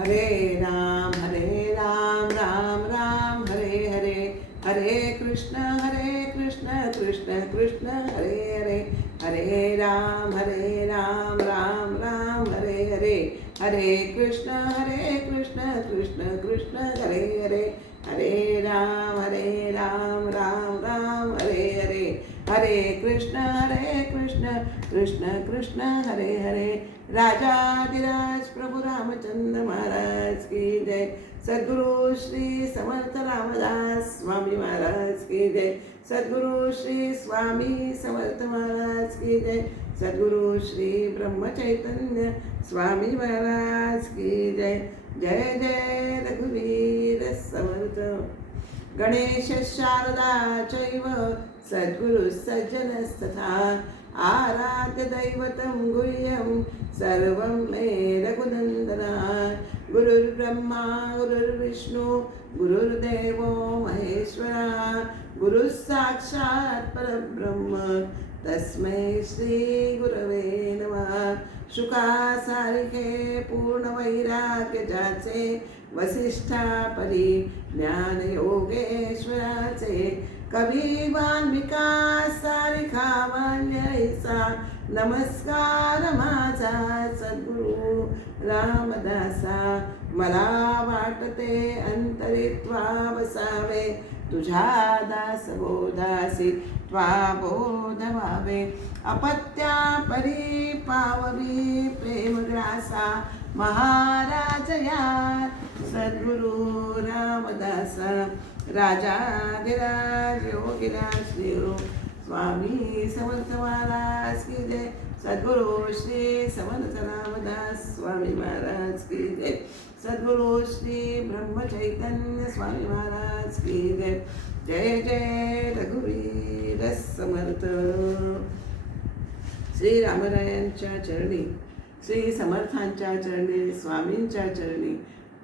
हरे राम राम राम हरे हरे, हरे कृष्ण कृष्ण कृष्ण हरे हरे, हरे राम राम राम हरे हरे, हरे कृष्ण कृष्ण कृष्ण हरे हरे, हरे राम राम राम हरे हरे, हरे कृष्ण कृष्ण कृष्ण हरे हरे। राजाधिराज प्रभु रामचंद्र महाराज की जय। सद्गुरु श्री समर्थ रामदास स्वामी महाराज की जय। सद्गुरु श्री स्वामी समर्थ महाराज की जय। सद्गुरु श्री ब्रह्म चैतन्य स्वामी महाराज की जय। जय जय रघुवीर समर्थ। गणेश शारदा चैव सद्गुरु सज्जनस्तथा आराध्य दैवतं गुह्यं सर्वं मे रघुनन्दना। गुरुर्ब्रह्मा गुरुर्विष्णु गुरुर्देवो महेश्वरा, गुरुः साक्षात् परब्रह्म तस्मै श्री गुरवे नमः। शुकासारिखे पूर्ण वैराग्य जाचे, वसिष्ठा परी ज्ञान योगेश्वराचे, कवी वाल्मिका सारिखा वाल्यैसा, नमस्कार माझा सद्गुरु रामदासा। मला वाटते अंतरित्वा वसावे, तुझ्या दास बोधासी त्वा बोध व्हावे। अपत्या परी पाववी प्रेमग्रासा, महाराज या सद्गुरु रामदासा। राजाधिराज योगीराज श्री स्वामी समर्थ महाराज की जय। सद्गुरु श्री समर्थ रामदास स्वामी महाराज की जय। सद्गुरु श्री ब्रह्म चैतन्य स्वामी महाराज की जय। जय जय रघुवीर समर्थ। श्री रामरायांच्या चरणी, श्री समर्थांच्या चरणी, स्वामींच्या चरणी,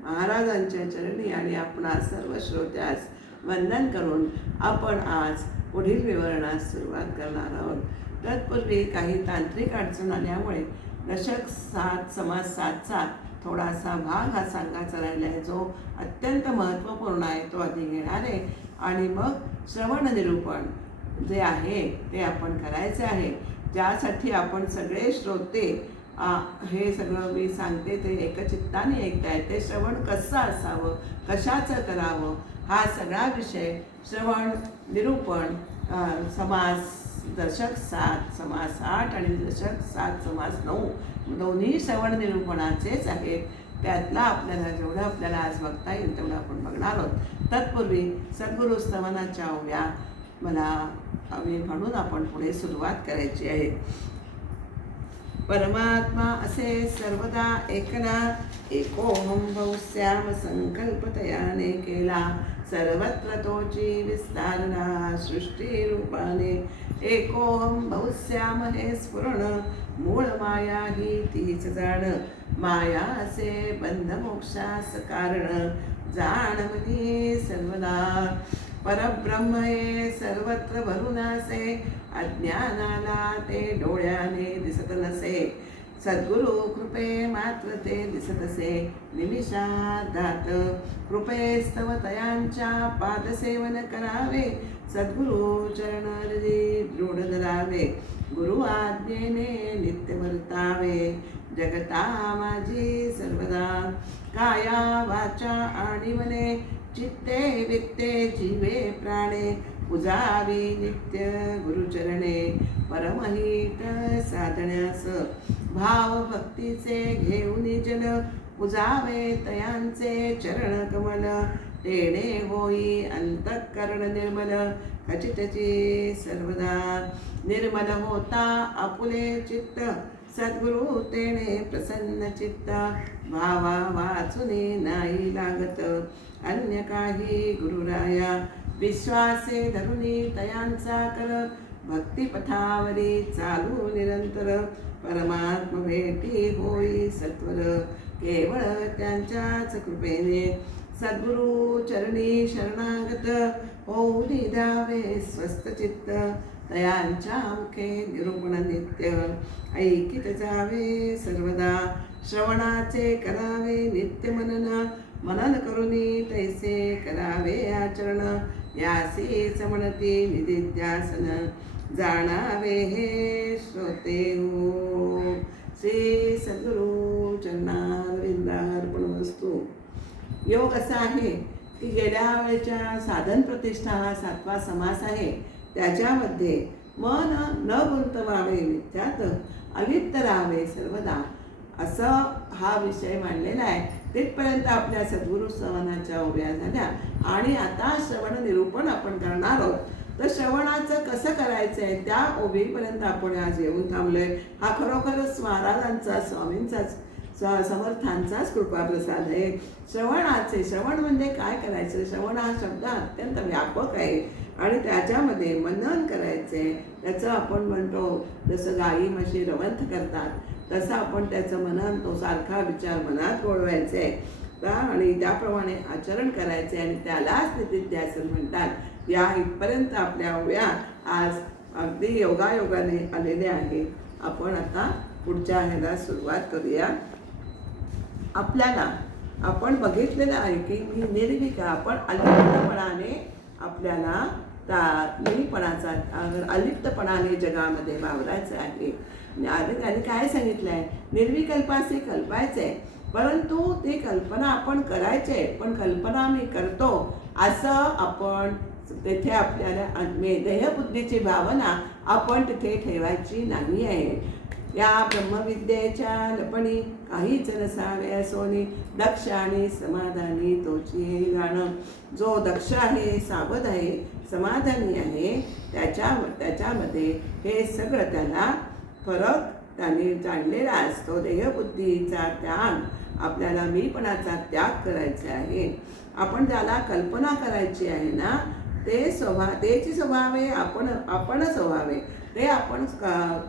महाराजांच्या चरणी आणि आपणा सर्व श्रोत्यास वंदन करून आपण आज पुढील विवरणास सुरुवात करणार आहोत। तत्पूर्वी काही तांत्रिक अडचण आल्यामुळे दशक 7 समास 7चा थोडासा भाग हा सांगायचा राहिला आहे, जो अत्यंत महत्त्वपूर्ण आहे, तो आधी घेणार आहे आणि मग श्रवण निरूपण जे आहे ते आपण करायचे आहे, ज्यासाठी आपण सगळे श्रोते हे सगळं मी सांगते ते एकचित्ताने ऐकताय। ते श्रवण कसं असावं, कशाचं करावं, हा सगळा विषय श्रवण निरूपण समास दशक 7 समास 8 आणि दशक 7 समास 9 दोन्ही श्रवण निरूपणाचेच आहेत। त्यातला जेवढं आपल्याला आज बघता येईल तेवढं आपण बघणार आहोत। तत्पूर्वी सद्गुरु स्तवनाच्या ओव्या मला हवी म्हणून आपण पुढे सुरुवात करायची आहे। परमात्मा असे सर्वदा एकना, एकोहम बहुश्याम संकल्पतयाने केला, सर्वत्र तोची विस्तारणा सृष्टी रूपाने। एकोहम बहुश्याम हे स्फुरण, मूळ माया ही तीच जाण, माया असे बंध मोक्षास कारण, जाणवली सर्वदा। परब्रह्म हे सर्वत्र भरून असे, अज्ञानाला ते डोळ्याने दिसत नसे, सद्गुरु कृपे मात्र ते दिसत असे निमिषार्धात। कृपेस्तव तयांच्या पादसेवन करावे, सद्गुरु चरणरजी दृढ धरावे, गुरु आज्ञेने नित्य वर्तावे, जगता माझी सर्वदा। काया वाचा आणि मने, चित्ते वित्ते जीवे प्राणे, पूजावी नित्य गुरुचरणे, परमहित साधण्यास, भाव भक्तीचे घेऊनी जन, पूजावे तयांचे चरण कमल, तेणे होई अंतःकरण निर्मल, खचितची सर्वदा। निर्मल होता आपुले चित्त, सद्गुरु तेणे प्रसन्न चित्त, भावा वाचुनी नाही लागत अन्य काही गुरुराया, विश्वासे धरुनी तयांचा कर, भक्तिपथावरी चालू निरंतर, परमात्म भेटी होई सत्वर, केवळ त्यांच्याच कृपेने, सद्गुरु चरणी शरणागत, होऊ द्यावे स्वस्थ चित्त, तयांच्या मुखे निरूपण नित्य, ऐकित जावे सर्वदा, श्रवणाचे करावे नित्य मनन करुनी तैसे करावे आचरण. यासी समणती निदिध्यासन जाणावे हे श्रोते हो. श्री सद्गुरु चरणारविंदार्पणमस्तु. योग असा आहे की गेल्या वेळेच्या साधन प्रतिष्ठा हा 7वा समास आहे. त्याच्यामध्ये मन न गुंतवावे मिथ्यात, अलिप्त राहावे सर्वदा, असं हा विषय मांडलेला आहे. तिथपर्यंत आपल्या सद्गुरु श्रवणाच्या ओव्या झाल्या आणि आता श्रवण निरूपण आपण करणार आहोत. तर श्रवणाचं कसं करायचं आहे त्या ओवीपर्यंत आपण आज येऊन थांबलोय. हा खरोखरच महाराजांचा, स्वामींचाच, समर्थांचाच कृपाप्रसाद आहे. श्रवण म्हणजे काय करायचं? श्रवण हा शब्द अत्यंत व्यापक आहे आणि त्याच्यामध्ये मनन करायचे. त्याचं आपण म्हणतो जसं गाई म्हशी रवंथ करतात तसं आपण त्याचं मनन, तो सारखा विचार मनात गोळवायचे आणि त्याप्रमाणे आचरण करायचे आणि त्यालाच निदिध्यासन म्हणतात. या इथपर्यंत आपल्या ओव्या आज अगदी योगायोगाने आलेले आहे. आपण आता पुढच्या ह्याला सुरुवात करूया. आपण बघितलेलं आहे की मी निर्विकार, आपण अलिप्तपणाने आपल्याला अलिप्तपणाने जगामध्ये वावरायचं आहे. आणि काय सांगितलं आहे? निर्विकल्पाचे कल्पायचे, परंतु ती कल्पना आपण करायचे, पण कल्पना मी करतो असं आपण तेथे आपल्याला देहबुद्धीची भावना आपण तिथे ठेवायची नाही आहे. या ब्रह्मविद्येच्या लपणी काहीच नसावे सोनी, दक्ष आणि समाधानी तोची गाणं. जो दक्ष आहे, सावध आहे, समाधानी आहे, त्याच्यामध्ये हे सगळं त्याला फरक त्याने जाणलेला असतो. देहबुद्धीचा त्याग, आपल्याला मीपणाचा त्याग करायचा आहे. आपण ज्याला कल्पना करायची आहे ना, त्याची स्वभावे आपणच व्हावे. ते आपण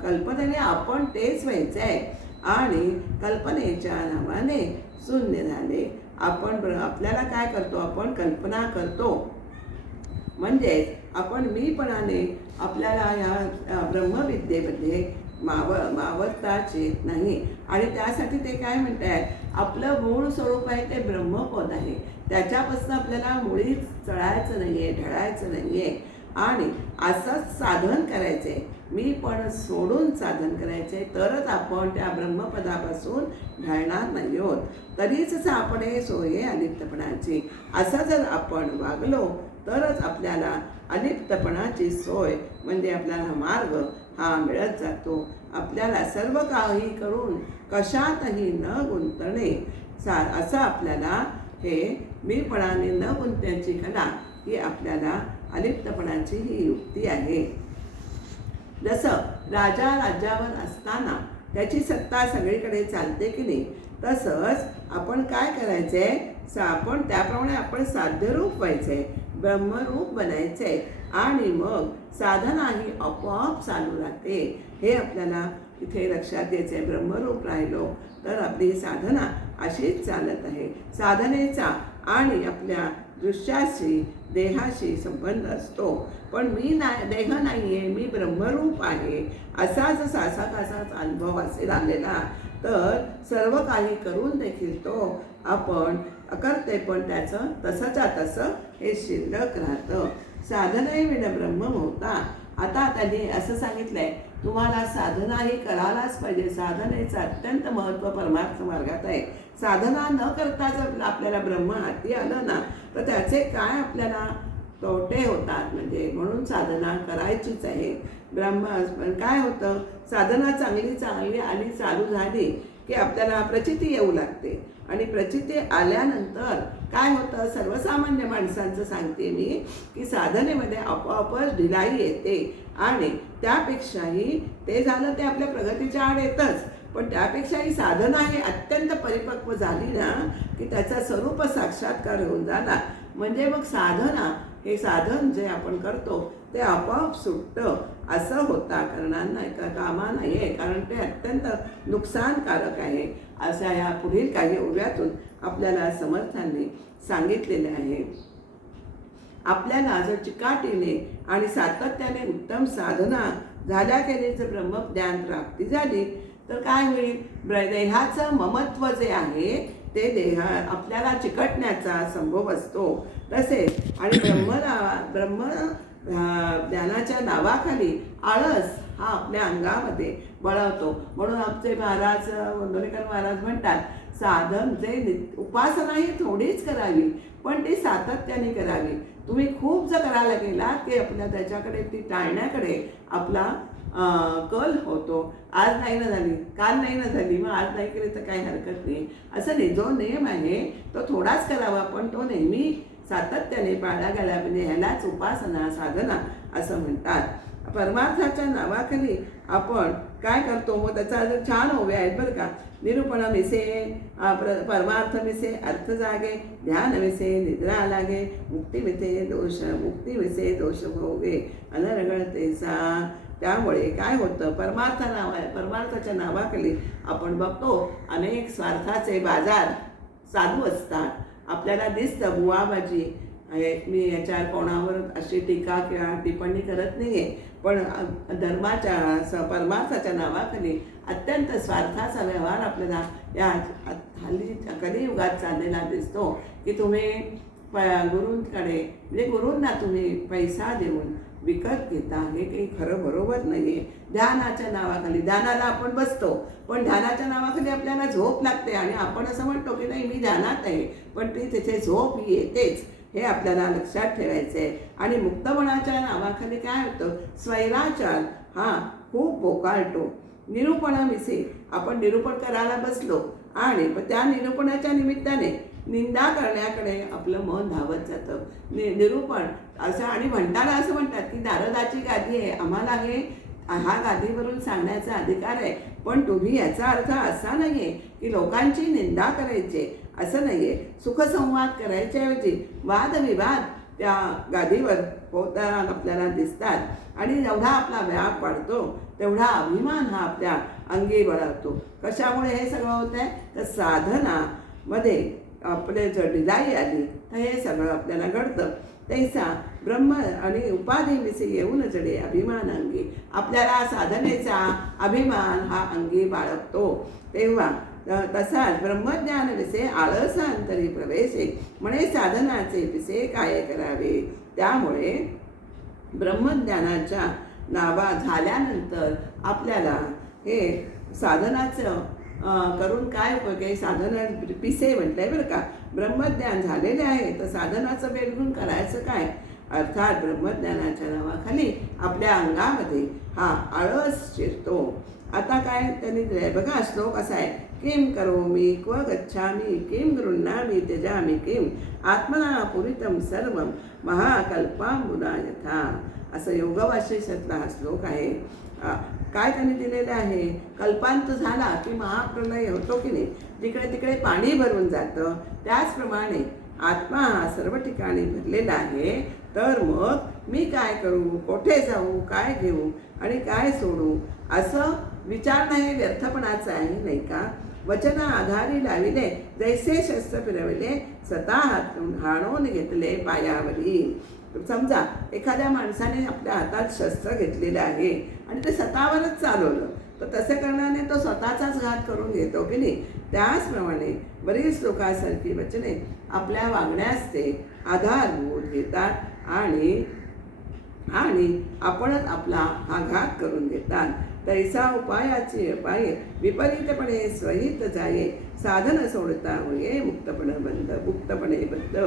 कल्पनेने आपण तेच व्हायचं आहे आणि कल्पनेच्या नावाने शून्य झाले. आपल्याला काय करतो? आपण कल्पना करतो, म्हणजेच आपण मीपणाने आपल्याला या ब्रह्मविद्येमध्ये मावळताच येत नाही. आणि त्यासाठी ते काय म्हणतात? आपलं मूळ स्वरूप आहे ते ब्रह्मपद आहे. त्याच्यापासून आपल्याला मुळीच चढायचं नाही आहे, ढळायचं नाही आहे. आणि असंच साधन करायचं आहे, मी पण सोडून साधन करायचे, तरच आपण त्या ब्रह्मपदापासून ढळणार नाही आहोत. तरीच आपण हे सोय अलिप्तपणाची, असं जर आपण वागलो तरच आपल्याला अलिप्तपणाची सोय म्हणजे आपल्याला मार्ग हा मिळत जातो. आपल्याला सर्व काही करून कशातही न गुंतणे, असं आपल्याला हे मीपणाने न गुंतण्याची कला ही आपल्याला अलिप्तपणाची ही युक्ती आहे. जसं राजा राज्यावर असताना त्याची सत्ता सगळीकडे चालते की नाही, तसंच आपण काय करायचंय? आपण त्याप्रमाणे आपण साध्यरूप व्हायचंय, ब्रह्मरूप बनायचंय आणि मग साधना ही आपोआप चालू राहते. हे आपल्याला इथे लक्षात द्यायचं आहे. ब्रह्मरूप राहिलो तर आपली साधना अशीच चालत आहे. साधनेचा आणि आपल्या दृश्याशी, देहाशी संबंध असतो, पण मी देह नाही आहे, मी ब्रह्मरूप आहे, असाच सासाकासाच अनुभव असेल आलेला तर सर्व काही करून देखील तो आपण करते, पण त्याचं तसंच्या तसं हे शिल्लक राहतं. साधने विण ब्रह्म होता. आता त्यांनी असं सांगितलंय, तुम्हाला साधना ही करायलाच पाहिजे. साधनेचं अत्यंत महत्त्व परमार्थ मार्गात आहे. साधना न करता जर आपल्याला ब्रह्म हाती आलं ना, तर त्याचे काय आपल्याला तोटे होतात. म्हणजे म्हणून साधना करायचीच आहे. काय होतं? साधना चांगली आणि चालू झाली की आपल्याला प्रचिती येऊ लागते आणि प्रचिती आल्यानंतर काय होतं? सर्वसामान्य माणसांचं सांगते मी की साधनेमध्ये आपोआपच ढिलाई येते आणि त्यापेक्षाही ते झालं ते आपल्या प्रगतीच्या आड येतच, पण त्यापेक्षाही साधना ही अत्यंत परिपक्व झाली ना की त्याचा स्वरूप साक्षात्कार होऊन झाला. म्हणजे मग साधना, हे साधन जे आपण करतो ते आपोआप सुटतं असं होता करणार नाही, कामा नाही आहे, कारण ते अत्यंत नुकसानकारक आहे अशा या पुढील काही ओव्यातून आपल्याला समर्थांनी सांगितलेले आहे. आपल्याला जर चिकाटीने आणि सातत्याने उत्तम साधना झाल्या केली, जर ब्रह्मज्ञान प्राप्ती झाली तर काय होईल, देहाचं ममत्व जे आहे ते आपल्याला चिकटण्याचा संभव असतो. तसेच आणि ब्रह्म ज्ञानाच्या नावाखाली आळस हा आपल्या अंगामध्ये बळवतो. म्हणून आमचे महाराज वंदोलीकर महाराज म्हणतात, साधन जे उपासना ही थोडीच करावी, पण ती सातत्याने करावी. तुम्ही खूप जर करायला गेलात की आपल्या त्याच्याकडे ती टाळण्याकडे आपला कल होतो. आज नाही ना झाली, काल नाही ना झाली, मग आज नाही केली तर काही हरकत नाही, असं नाही. जो नियम आहे तो थोडाच करावा, पण तो नेहमी सातत्याने पाळला गेला म्हणजे ह्यालाच उपासना साधना असं म्हणतात. परमार्थाच्या नावाखाली आपण काय करतो, मग त्याचा जर छान ओवे आहेत बरं का. निरूपण मिसे परमार्थ मिसे अर्थ जागे, ध्यान मिसे निद्रा लागे, मुक्ती मिसे दोष भोगे, अनरगळतेसा. त्यामुळे काय होतं, परमार्थाच्या नावाखाली आपण बघतो अनेक स्वार्थाचे बाजार चालू असतात. आपल्याला दिसतं बुवाबाजी. मी याच्यावर कोणावर अशी टीका किंवा टिप्पणी करत नाही आहे, पण परमार्थाच्या नावाखाली अत्यंत स्वार्थाचा व्यवहार आपल्याला या हल्ली कलियुगात चाललेला दिसतो. की तुम्ही गुरूंकडे म्हणजे गुरूंना तुम्ही पैसा देऊन विकत घेता, हे काही खरं बरोबर नाही आहे. ध्यानाच्या नावाखाली ध्यानाला आपण बसतो, पण ध्यानाच्या नावाखाली आपल्याला झोप लागते आणि आपण असं म्हणतो की नाही मी ध्यानात आहे, पण ती तिथे झोप ही येतेच, हे आपल्याला लक्षात ठेवायचं आहे. आणि मुक्तपणाच्या नावाखाली काय होतं, स्वैराचार हा खूप बोकाळतो. निरूपणाविषयी आपण निरूपण करायला बसलो आणि त्या निरूपणाच्या निमित्ताने निंदा करण्याकडे आपलं मन धावत जातं. निरूपण असं आणि म्हणताना असं म्हणतात की नारदाची गादी आहे, आम्हाला हा गादीवरून सांगण्याचा अधिकार आहे, पण तुम्ही याचा अर्थ असा नाही आहे की लोकांची निंदा करायची, असं नाही आहे. सुखसंवाद करायच्याऐवजी वादविवाद त्या गादीवर होताना आपल्याला दिसतात आणि जेवढा आपला व्याप वाढतो तेवढा अभिमान हा आपल्या अंगी बळवतो. कशामुळे हे सगळं होत आहे, तर साधनामध्ये आपले जर डिझाई आली तर हे सगळं आपल्याला घडतं. तैसा ब्रह्म आणि उपाधीविषयी येऊन जडे अभिमान अंगी, आपल्याला साधनेचा अभिमान हा अंगी बाळगतो. तेव्हा तसाच ब्रह्मज्ञानविषयी आळसा अंतरी प्रवेशे, म्हणे साधनाचे विषय काय करावे. त्यामुळे ब्रह्मज्ञानाच्या नावा झाल्यानंतर आपल्याला हे साधनाचं करून काय उपयोग आहे. साधना पिसे म्हटलंय बरं का. ब्रह्मज्ञान झालेले आहे तर साधनाचं बेडगुण करायचं काय. अर्थात ब्रह्मज्ञानाच्या नावाखाली आपल्या अंगामध्ये हा आळस शिरतो. आता काय त्यांनी दिलंय बघा, श्लोक असा आहे, किम करोमि क्व गच्छामि किम गृह्णामि त्यजामि किम आत्मना पुरितम सर्वम महाकल्पांबुना यथा. असं योगवासिष्ठातला हा श्लोक आहे. काय त्यांनी दिलेलं आहे, कल्पांत झाला की महाप्रलय होतो की नाही, जिकडे तिकडे पाणी भरून जातं, त्याचप्रमाणे आत्मा हा सर्व ठिकाणी भरलेला आहे. तर मग मी काय करू, कोठे जाऊ, काय घेऊ आणि काय सोडू, असं विचारणं हे व्यर्थपणाचं आहे नाही का. वचना आधारी लाविले जैसे शस्त्र फिरविले, स्वतः हातून हाणून घेतले पायावरी. समजा एखाद्या माणसाने आपल्या हातात शस्त्र घेतलेलं आहे आणि ते स्वतःवरच चालवलं, तर तसे करण्याने तो स्वतःचाच घात करून घेतो की नाही. त्याचप्रमाणे बरीच लोकांसारखी वचने आपल्या वागण्यास ते आधारभूत घेतात आणि आपणच आपला हा घात करून घेतात. तैसा उपायाचे उपाय विपरीतपणे स्वहित जाये, साधन सोडता होये मुक्तपणे बंद.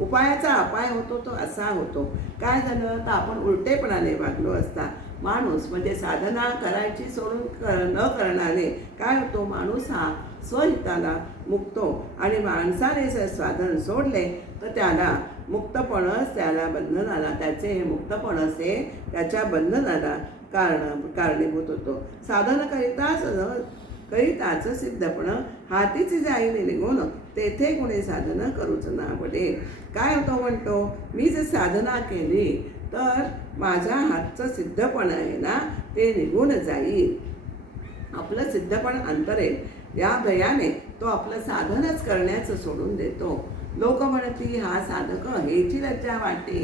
उपायाचा अपाय होतो तो असा होतो, काय झालं तर आपण उलटेपणाने वागलो असता माणूस म्हणजे साधना करायची सोडून न करणारे काय होतो, माणूस हा स्वहिताला मुक्तो आणि माणसाने जर साधन सोडले तर त्याला मुक्तपणच त्याला बंधनाला, त्याचे हे मुक्तपणच हे त्याच्या बंधनाला कारणीभूत होतो. साधन करिताच सिद्धपण हातीच जाईने निघून, तेथे कोणी साधना करूच ना पडे. काय होतो म्हणतो, मी जर साधना केली तर माझ्या हातचं सिद्धपण आहे ना ते निघून जाईल, आपलं सिद्धपण अंतरेल. या भयाने तो आपलं साधनच करण्याचं सोडून देतो. लोक म्हणती हा साधक हेची लज्जा वाटे,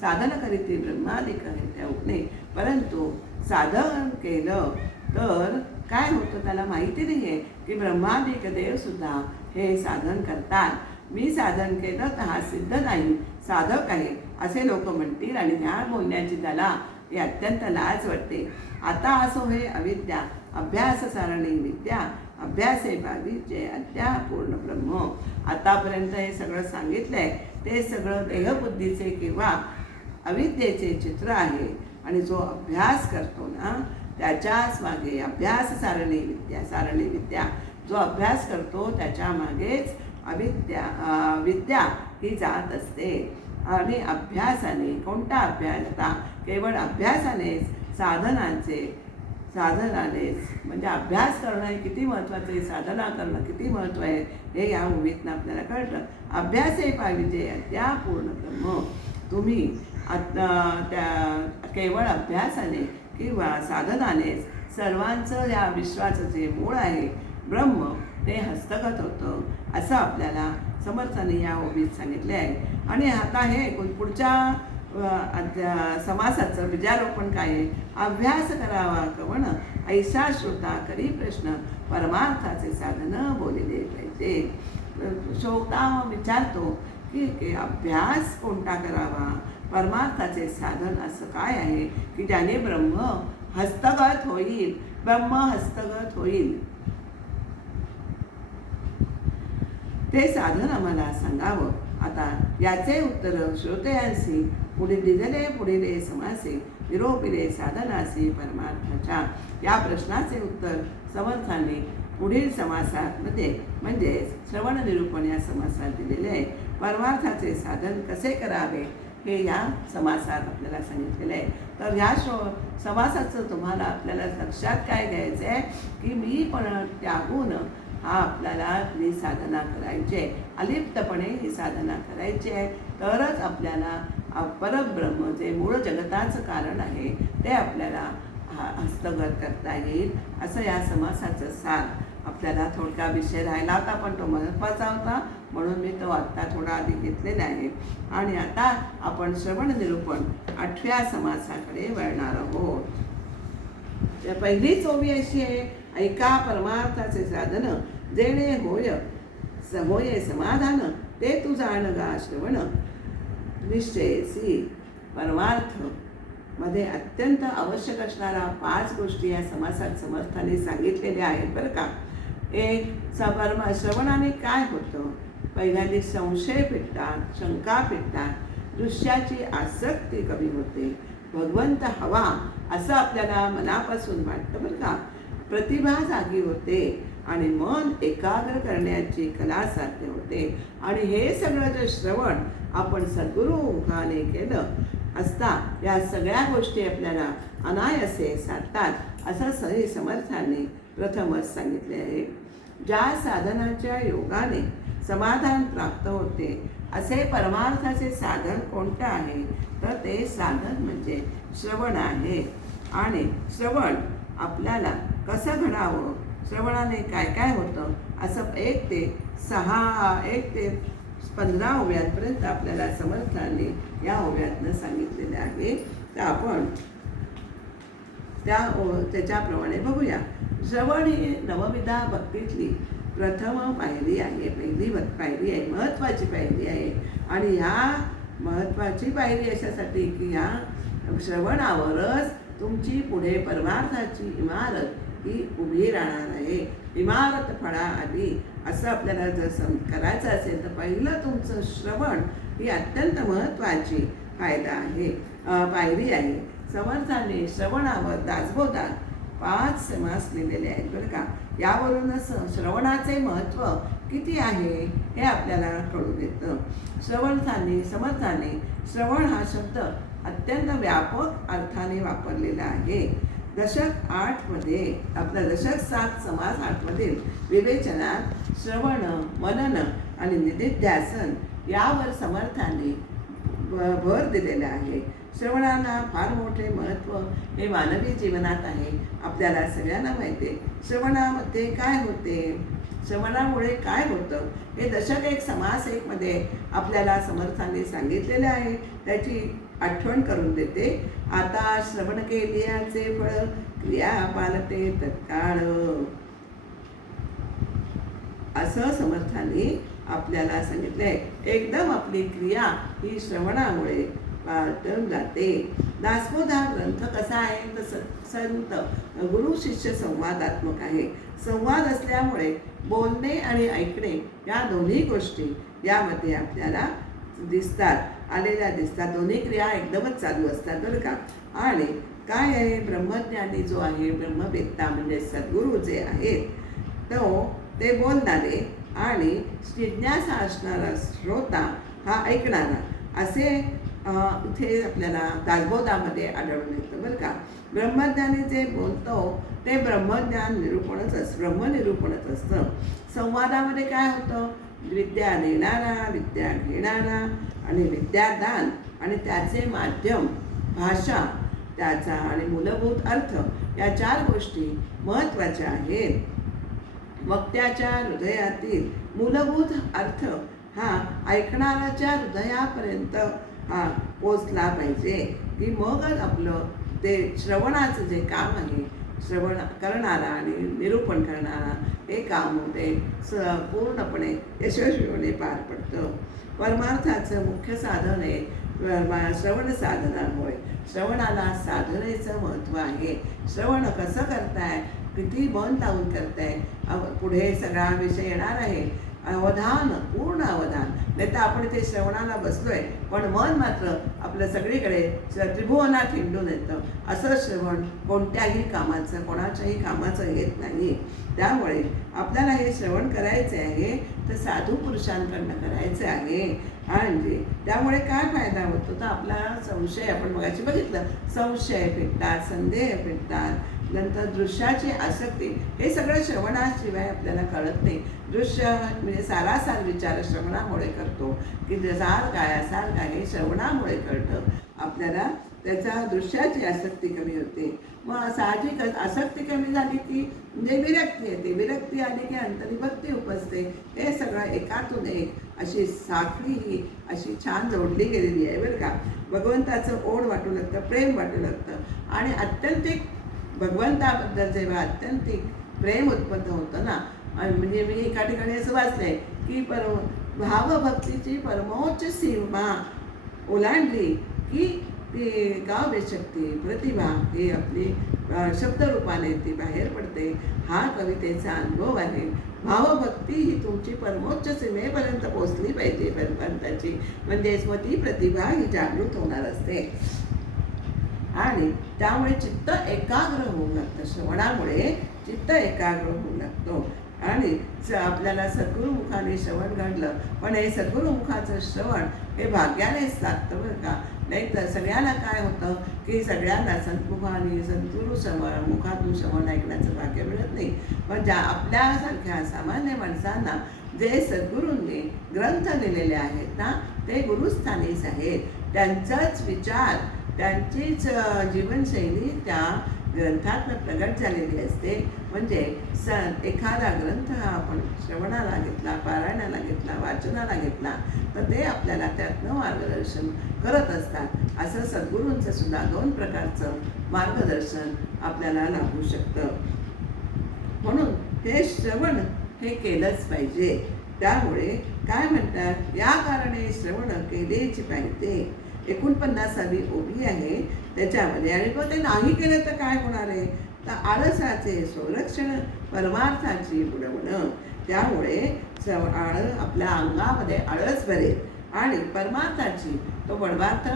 साधन करीती ब्रह्मादिक हे उठणे. परंतु साधन केलं तर काय होतं त्याला माहिती नाही आहे की ब्रह्मादिक देवसुद्धा हे साधन करतात. मी साधन केलं तर हा सिद्ध नाही, साधक आहे असे लोक म्हणतील आणि ह्या बोलण्याची त्याला ही अत्यंत लाज वाटते. आता असो हे अविद्या अभ्यास सारणी विद्या अभ्यासे पाविचे अद्या पूर्ण ब्रह्म. आतापर्यंत हे सगळं सांगितलंय ते सगळं देहबुद्धीचे किंवा अविद्येचे चित्र आहे. आणि जो अभ्यास करतो ना त्याच्याच मागे अभ्यास सारणी विद्या जो अभ्यास करतो त्याच्या मागेच विद्या ही जात असते. आणि अभ्यासाने कोणता अभ्यास? आता केवळ अभ्यासानेच साधनानेच म्हणजे अभ्यास करणं हे किती महत्त्वाचं आहे, साधना करणं किती महत्त्व आहे हे या ओवीतनं आपल्याला कळतं. अभ्यासही पाहिजे अद्या पूर्ण ब्रह्म. तुम्ही त्या केवळ अभ्यासाने किंवा साधनानेच सर्वांचं या विश्वाचं जे मूळ आहे ब्रह्म ते हस्तगत होतं असं आपल्याला समर्थाने या ओवीत सांगितले आहे. आणि आता हे पुढच्या समासाचं बीजारोपण काय आहे? अभ्यास करावा कवण ऐसा श्रोता करी प्रश्न परमार्थाचे साधन बोलिले पाहिजे. श्रोता विचारतो की अभ्यास कोणता करावा, परमार्थाचे साधन असं काय आहे की ज्याने ब्रह्म हस्तगत होईल, ब्रह्म हस्तगत होईल ते साधन आम्हाला सांगावं. आता याचे उत्तर श्रोतयांसी पुढील समासे निरोपिले साधनासी परमार्थाच्या. या प्रश्नाचे उत्तर समर्थांनी पुढील समासामध्ये म्हणजे श्रवण निरूपण या समासात दिलेले आहे. परमार्थाचे साधन कसे करावे हे या समासात आपल्याला सांगितलेलं आहे. तर ह्या समासाचं तुम्हाला आपल्याला लक्षात काय घ्यायचं आहे की मी पण त्यागून हा आपल्याला ही साधना करायची आहे, अलिप्तपणे ही साधना करायची आहे. तरच आपल्याला परब्रह्म जे मूळ जगताचं कारण आहे ते आपल्याला हस्तगत करता येईल. असं या समासाचं सार आपल्याला थोडका विषय राहिला होता पण तो महत्त्वाचा होता म्हणून मी तो आत्ता थोडा आधी घेतलेला आहे. आणि आता आपण श्रवण निरूपण 8व्या समासाकडे वळणार आहोत. पहिलीच ओवी अशी आहे, ऐका परमार्थाचे साधन जेणे होय समाधान ते तू जाण गा श्रवण निश्चयसी. परमार्थ मध्ये अत्यंत आवश्यक असणारा 5 गोष्टी या समासात समर्थाने सांगितलेल्या आहेत बरं का. एक श्रवणाने काय होतं? पहिल्यांदा संशय पेटतात, शंका पेटतात, दृश्याची आसक्ती कमी होते, भगवंत हवा असं आपल्याला मनापासून वाटतं बरं का. प्रतिभा जागी होते आणि मन एकाग्र करण्याची कला साध्य होते. आणि हे सगळं जर श्रवण आपण सद्गुरुमुखाने केलं असता या सगळ्या गोष्टी आपल्याला अनायासे साधतात असं सही समर्थांनी प्रथमच सांगितले आहे. ज्या साधनाच्या योगाने समाधान प्राप्त होते असे परमार्थाचे साधन कोणतं आहे तर ते साधन म्हणजे श्रवण आहे. आणि श्रवण आपल्याला कसं घडावं, श्रवणाने काय काय होतं असं 1 ते 15 ओव्यांपर्यंत आपल्याला समर्थांनी या ओव्यातनं सांगितलेले आहे. तर आपण त्याच्याप्रमाणे बघूया. श्रवण ही नवविधा भक्तीतली प्रथम पायरी आहे, पहिली पायरी आहे, महत्त्वाची पायरी आहे. आणि ह्या महत्त्वाची पायरी अशासाठी की ह्या श्रवणावरच तुमची पुढे परमार्थाची इमारत ही उभी राहणार आहे. इमारत फळा आली असं आपल्याला जर करायचं असेल तर पहिलं तुमचं श्रवण ही अत्यंत महत्त्वाची पायरी आहे. समर्थाने श्रवणावर दासबोधात 5 समास लिहिलेले आहेत बरं का. यावरूनच श्रवणाचे महत्त्व किती आहे हे आपल्याला कळून येतं. समर्थाने श्रवण हा शब्द अत्यंत व्यापक अर्थाने वापरलेला आहे. दशक 8 मध्ये आपला दशक 7 समास 8 मधील विवेचनात श्रवण, मनन आणि निधिध्यासन यावर समर्थाने भर दिलेला आहे. श्रवणाला फार मोठे महत्त्व हे मानवी जीवनात आहे. आपल्याला सगळ्यांना माहिती आहे श्रवणामध्ये काय होते, श्रवणामुळे काय होतं हे दशक 1 समास 1 मध्ये आपल्याला समर्थाने सांगितलेले आहे. त्याची आठवण करून देते. आता श्रवण केल्याचे फळ क्रिया पालते तत्काळ असं समर्थांनी आपल्याला सांगितलंय. एकदम आपली क्रिया ही श्रवणामुळे पालटून जाते. दासबोध हा ग्रंथ कसा आहे तर संत गुरु शिष्य संवादात्मक आहे. संवाद असल्यामुळे बोलणे आणि ऐकणे या दोन्ही गोष्टी यामध्ये आपल्याला आलेल्या दिसतात. दोन्ही क्रिया एकदमच चालू असतात बरं का. आणि काय आहे, ब्रह्मज्ञानी जो आहे, ब्रह्मवेत्ता म्हणजे सद्गुरू जे आहेत ते बोलणारे आणि जिज्ञासा असणारा श्रोता हा ऐकणारा असे इथे आपल्याला दासबोधामध्ये आढळून येतं बरं का. ब्रह्मज्ञानी जे बोलतो ते ब्रह्मज्ञान ब्रह्मनिरूपणच असतं. संवादामध्ये काय होतं, विद्या देणारा, विद्या घेणारा आणि विद्यादान आणि त्याचे माध्यम, भाषा, त्याचा आणि मूलभूत अर्थ या 4 गोष्टी महत्त्वाच्या आहेत. वक्त्याच्या हृदयातील मूलभूत अर्थ हा ऐकणाऱ्याच्या हृदयापर्यंत हा पोचला पाहिजे की मगच आपलं ते श्रवणाचं जे काम आहे, श्रवण करणारा आणि निरूपण करणारा हे काम ते पूर्णपणे यशस्वीपणे पार पडतं. परमार्थाचं मुख्य साधन आहे श्रवण साधना होय. श्रवणाला साधनेचं महत्त्व आहे. श्रवण कसं करताय, किती मन लावून करताय, पुढे सगळा विषय येणार आहे. अवधान, पूर्ण अवधान. नाही तर आपण इथे श्रवणाला बसलोय पण मन मात्र आपलं सगळीकडे त्रिभुवनात हिंडून येतं. असं श्रवण कोणत्याही कामाचं, कोणाच्याही कामाचं येत नाही. त्यामुळे आपल्याला हे श्रवण करायचे आहे तर साधू पुरुषांकडनं करायचं आहे. आणि त्यामुळे काय फायदा होतो तर आपला संशय, आपण मगाशी बघितलं, संशय फिटतात, संदेह फिटतात. नंतर दृश्याची आसक्ती, हे सगळं श्रवणाशिवाय आपल्याला कळत नाही. दृश्य म्हणजे सारासार विचार श्रवणामुळे करतो की सार काय असार काय हे श्रवणामुळे कळतं आपल्याला. त्याचा दृश्याची आसक्ती कमी होते. मग साहजिकच आसक्ती कमी झाली की म्हणजे विरक्ती येते. विरक्ती आली की अंतर्भक्ती उपजते. हे सगळं एकातून एक अशी साखळी ही अशी छान जोडली गेलेली आहे बरं का. भगवंताचं ओढ वाटू लागतं, प्रेम वाटू लागतं आणि अत्यंतिक भगवंताबद्दल जेव्हा अत्यंतिक प्रेम उत्पन्न होतं ना, म्हणजे मी एका ठिकाणी असं वाचलंय की भावभक्तीची परमोच्च सीमा ओलांडली की ती काव्य शक्ती, प्रतिभा ही आपली शब्दरूपाने ती बाहेर पडते. हा कवितेचा अनुभव आहे. भावभक्ती ही तुमची परमोच्च सीमेपर्यंत पोचली पाहिजे भगवंताची, म्हणजे ती प्रतिभा ही जागृत होणार असते. आणि त्यामुळे चित्त एकाग्र होऊ लागतं. श्रवणामुळे चित्त एकाग्र होऊ लागतो. आणि आपल्याला सद्गुरुमुखाने श्रवण घडलं, पण हे सद्गुरुमुखाचं श्रवण हे भाग्यानेच लागतं बरं का. नाही तर सगळ्यांना काय होतं की सगळ्यांना सद्मुखाने सद्गुरु मुखातून श्रवण ऐकण्याचं भाग्य मिळत नाही. पण आपल्यासारख्या सामान्य माणसांना जे सद्गुरूंनी ग्रंथ लिहिलेले आहेत ना, ते गुरुस्थानीच आहेत. त्यांचाच विचार, त्यांचीच जीवनशैली त्या ग्रंथातनं प्रगट झालेली असते. म्हणजे एखादा ग्रंथ हा आपण श्रवणाला घेतला, पारायणाला घेतला, वाचनाला घेतला तर ते आपल्याला त्यातनं मार्गदर्शन करत असतात. असं सद्गुरूंचं सुद्धा 2 प्रकारचं मार्गदर्शन आपल्याला लाभू शकतं. म्हणून हे श्रवण हे केलंच पाहिजे. त्यामुळे काय म्हणतात, या कारणे श्रवण केलेच पाहिजे. 49वी ओवी आहे त्याच्यामध्ये. आणि मग ते नाही केलं तर काय होणार आहे तर आळसाचे संरक्षण, परमार्थाची बुडवणं. त्यामुळे आपल्या अंगामध्ये आळस भरेल आणि परमार्थाची तो परमार्थ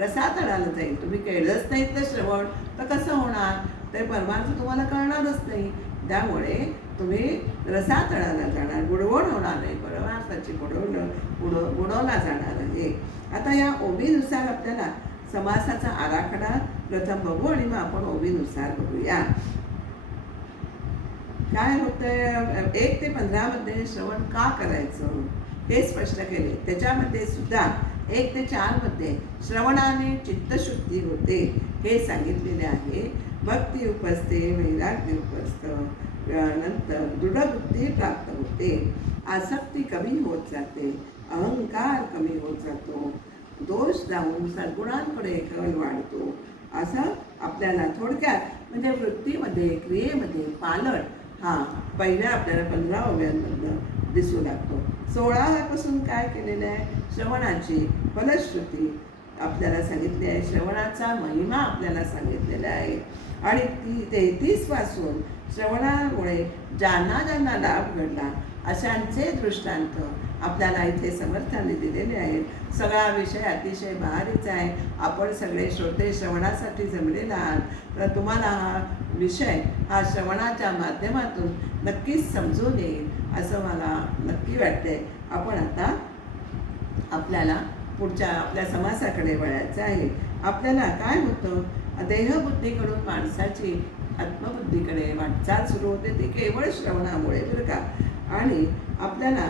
रसातळाला जाईल. तुम्ही केलंच नाही तर श्रवण तर कसं होणार, ते परमार्थ तुम्हाला कळणारच नाही. त्यामुळे तुम्ही रसातळाला जाणार, बुडवण होणार नाही. परमार्थाची बुडवला जाणार आहे. आता या ओवीनुसार आपल्याला समासाचा आराखडा प्रथम बघू आणि मग आपण ओवीनुसार बघूया. काय होतंय, 1 ते 15 मध्ये श्रवण का करायचं हे स्पष्ट केले. त्याच्यामध्ये सुद्धा 1 ते 4 मध्ये श्रवणाने चित्तशुद्धी होते हे सांगितलेले आहे. भक्ती उपजते, वैराग्य उपजतं, नंतर दृढबुद्धी प्राप्त होते, आसक्ती कमी होत जाते, अहंकार कमी होत जातो, दोष जाऊन सद्गुणांकडे कल वाढतो. असं आपल्याला थोडक्यात म्हणजे वृत्तीमध्ये, क्रियेमध्ये पालट हा पहिल्या आपल्याला 15 ओव्यांमधनं दिसू लागतो. 16व्यापासून काय केलेलं आहे, श्रवणाची फलश्रुती आपल्याला सांगितली आहे, श्रवणाचा महिमा आपल्याला सांगितलेला आहे. आणि 33 पासून श्रवणामुळे ज्यांना ज्यांना लाभ घडला अशांचे दृष्टांत आपल्याला इथे समर्थाने दिलेले आहेत. सगळा विषय अतिशय बहारीचा आहे. आपण सगळे श्रोते श्रवणासाठी जमलेला आहात, तर तुम्हाला हा विषय हा श्रवणाच्या माध्यमातून नक्कीच समजून येईल असं मला नक्की वाटते. आपण आता आपल्याला पुढच्या आपल्या समासाकडे वळायचं आहे. आपल्याला काय होतं, देहबुद्धीकडून माणसाची आत्मबुद्धीकडे वाटचाल सुरू होते, ती केवळ श्रवणामुळे बरं का. आणि आपल्याला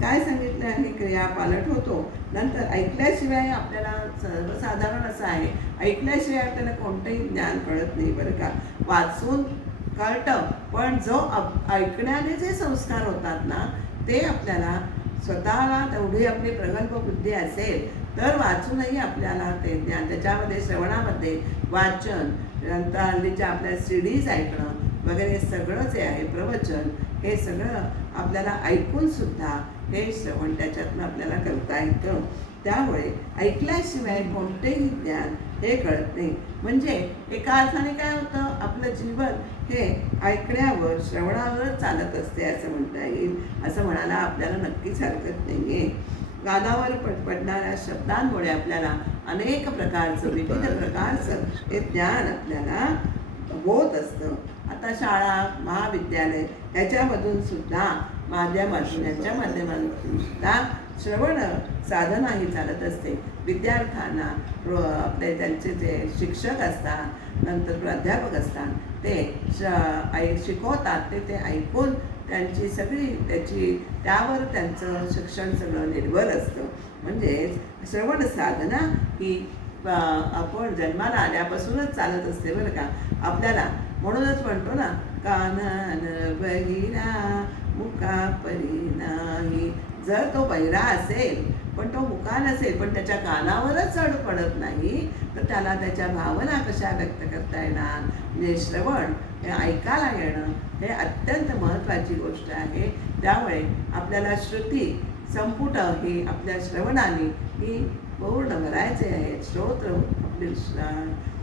काय सांगितलं आहे, क्रिया पालट होतो. नंतर ऐकल्याशिवाय आपल्याला सर्वसाधारण असं आहे, ऐकल्याशिवाय आपल्याला कोणतंही ज्ञान कळत नाही बरं का. वाचून कळतं, पण जो ऐकण्याने जे संस्कार होतात ना, ते आपल्याला स्वतःला तेवढी आपली प्रगल्भ बुद्धी असेल तर वाचूनही आपल्याला ते ज्ञान, त्याच्यामध्ये श्रवणामध्ये वाचन, नंतर हल्लीच्या आपल्या CDs ऐकणं वगैरे सगळं जे आहे प्रवचन, हे सगळं आपल्याला ऐकूनसुद्धा हे श्रवण त्याच्यातनं आपल्याला करता येतं. त्यामुळे ऐकल्याशिवाय कोणतेही ज्ञान हे कळत नाही. म्हणजे एका अर्थाने काय होतं, आपलं जीवन हे ऐकण्यावर श्रवणावरच चालत असते असं म्हणता येईल. असं म्हणायला आपल्याला नक्कीच हरकत नाही आहे. कानावर पडणाऱ्या शब्दांमुळे आपल्याला अनेक प्रकारचं विविध प्रकारचं हे ज्ञान आपल्याला होत असतं. आता शाळा महाविद्यालय ह्याच्यामधून सुद्धा माध्यमातून यांच्या माध्यमातून सुद्धा श्रवण साधना ही चालत असते. विद्यार्थ्यांना आपले त्यांचे जे शिक्षक असतात, नंतर प्राध्यापक असतात, ते शिकवतात, ते ऐकून त्यांची सगळी त्यावर त्यांचं शिक्षण सगळं निर्भर असतं. म्हणजेच श्रवण साधना ही आपण जन्माला आल्यापासूनच चालत असते बरं का. आपल्याला म्हणूनच म्हणतो ना, कानान बहिरा मुका परी नाही. जर तो बहिरा असेल पण तो मुका नसेल, पण त्याच्या कानावरच चढ पडत नाही, तर त्याला त्याच्या भावना कशा व्यक्त करता येणार. म्हणजे श्रवण हे ऐकायला येणं हे अत्यंत महत्त्वाची गोष्ट आहे. त्यामुळे आपल्याला श्रुती संपुट ही आपल्या श्रवणाने ही पूर्ण भरायचे आहेत. श्रोत्र आपले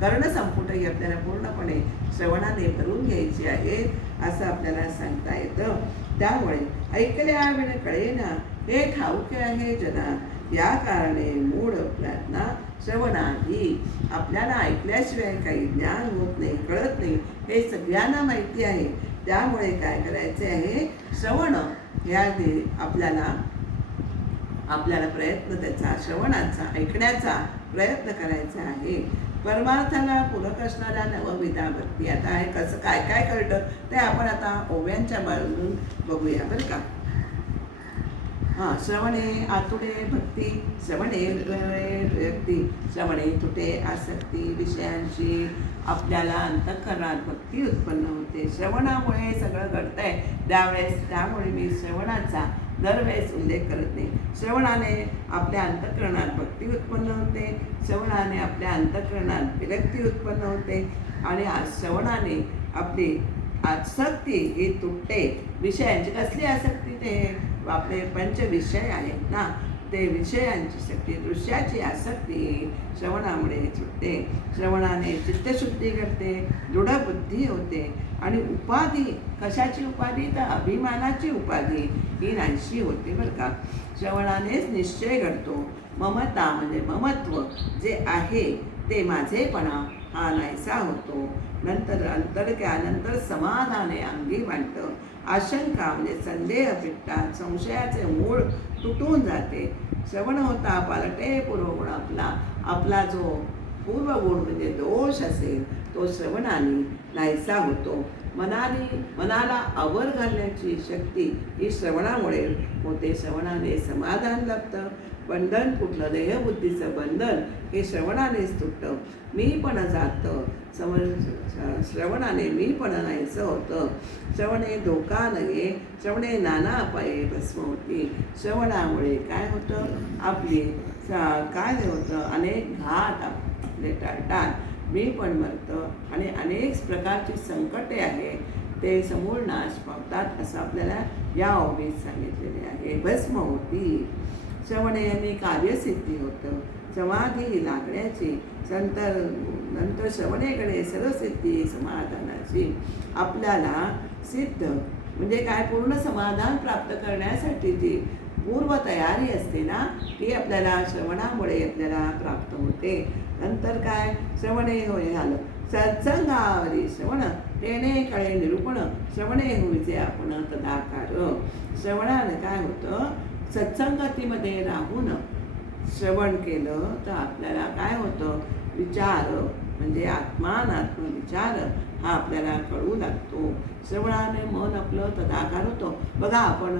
कर्णसंपुट ही आपल्याला पूर्णपणे श्रवणाने भरून घ्यायची आहेत असं आपल्याला सांगता येतं. त्यामुळे ऐकल्या विण कळेना हे ठाऊके आहे जना, या कारणे मूढ प्रार्थना श्रवणादी. आपल्याला ऐकल्याशिवाय काही ज्ञान होत नाही, कळत नाही, हे सगळ्यांना माहिती आहे. त्यामुळे काय करायचे आहे, श्रवण या आपल्याला प्रयत्न त्याचा श्रवणाचा ऐकण्याचा प्रयत्न करायचा आहे. परमार्थाला पूरक असणाऱ्या नवविधा भक्ती. आता हे कसं काय काय कळतं ते आपण आता ओव्यांच्या बाजून बघूया बरं का. श्रवणे आतुडे भक्ती, श्रवणे व्यक्ती, श्रवणे तुटे आसक्ती. विषयांची आपल्याला अंतःकरणात भक्ती उत्पन्न होते. श्रवणामुळे सगळं घडतंय त्यामुळे मी श्रवणाचा दरवेळेस उल्लेख करत नाही. श्रवणाने आपल्या अंतःकरणात भक्ती उत्पन्न होते, श्रवणाने आपल्या अंतःकरणात विरक्ती उत्पन्न होते, आणि श्रवणाने आपली आसक्ती ही तुटते. विषयांची कसली आसक्ती, ते आपले पंचविषय आहेत ना, ते विषयांची शक्ती, दृश्याची आसक्ती श्रवणामुळे सुटते. श्रवणाने चित्तशुद्धी घडते, दृढबुद्धी होते, आणि उपाधी, कशाची उपाधी, तर अभिमानाची उपाधी ही नाहीशी होते बरं का. श्रवणानेच निश्चय घडतो. ममता म्हणजे ममत्व जे आहे ते माझेपणा हा नाहीसा होतो. नंतर समाधाने अंगी वाटतं. आशंका म्हणजे संदेह फिटतात, संशयाचे मूळ तुटून जाते. श्रवण होता पालटे पूर्वगुण आपला जो पूर्वगुण म्हणजे दोष असेल तो श्रवणाने नाहीसा होतो. मनाला आवर घालण्याची शक्ती ही श्रवणामुळे होते. श्रवणाने समाधान लाभतं. बंधन कुठलं, देहबुद्धीचं बंधन हे श्रवणानेच तुटतं. मी पण जातं, श्रवणाने मी पण नाहीसं होतं. श्रवणे धोका नये, श्रवणे नाना अपाये भस्म होती. श्रवणामुळे काय होतं, आपली काय होतं, अनेक घात आपले टाळतात. मी पण मरतं, आणि अनेक प्रकारची संकटे आहेत ते समूळ नाश पावतात असं आपल्याला या ओवीत सांगितलेले आहे. भस्म होती श्रवणे यांनी कार्यसिद्धी होतं, समाधी लागण्याची, नंतर श्रवणेकडे सर्वसिद्धी समाधानाची. आपल्याला सिद्ध म्हणजे काय, पूर्ण समाधान प्राप्त करण्यासाठी जी पूर्व तयारी असते ना, ती आपल्याला श्रवणामुळे आपल्याला प्राप्त होते. नंतर काय, श्रवणे होय झालं, सत्संगावरी श्रवण तेने कळे निरूपण, श्रवणे होईचे आपण तदाकार. श्रवणाने काय होतं, सत्संगतीमध्ये राहून श्रवण केलं तर आपल्याला काय होतं, विचार म्हणजे आत्मविचार हा आपल्याला कळू लागतो. श्रवणाने मन आपलं तदाकार होतं. बघा, आपण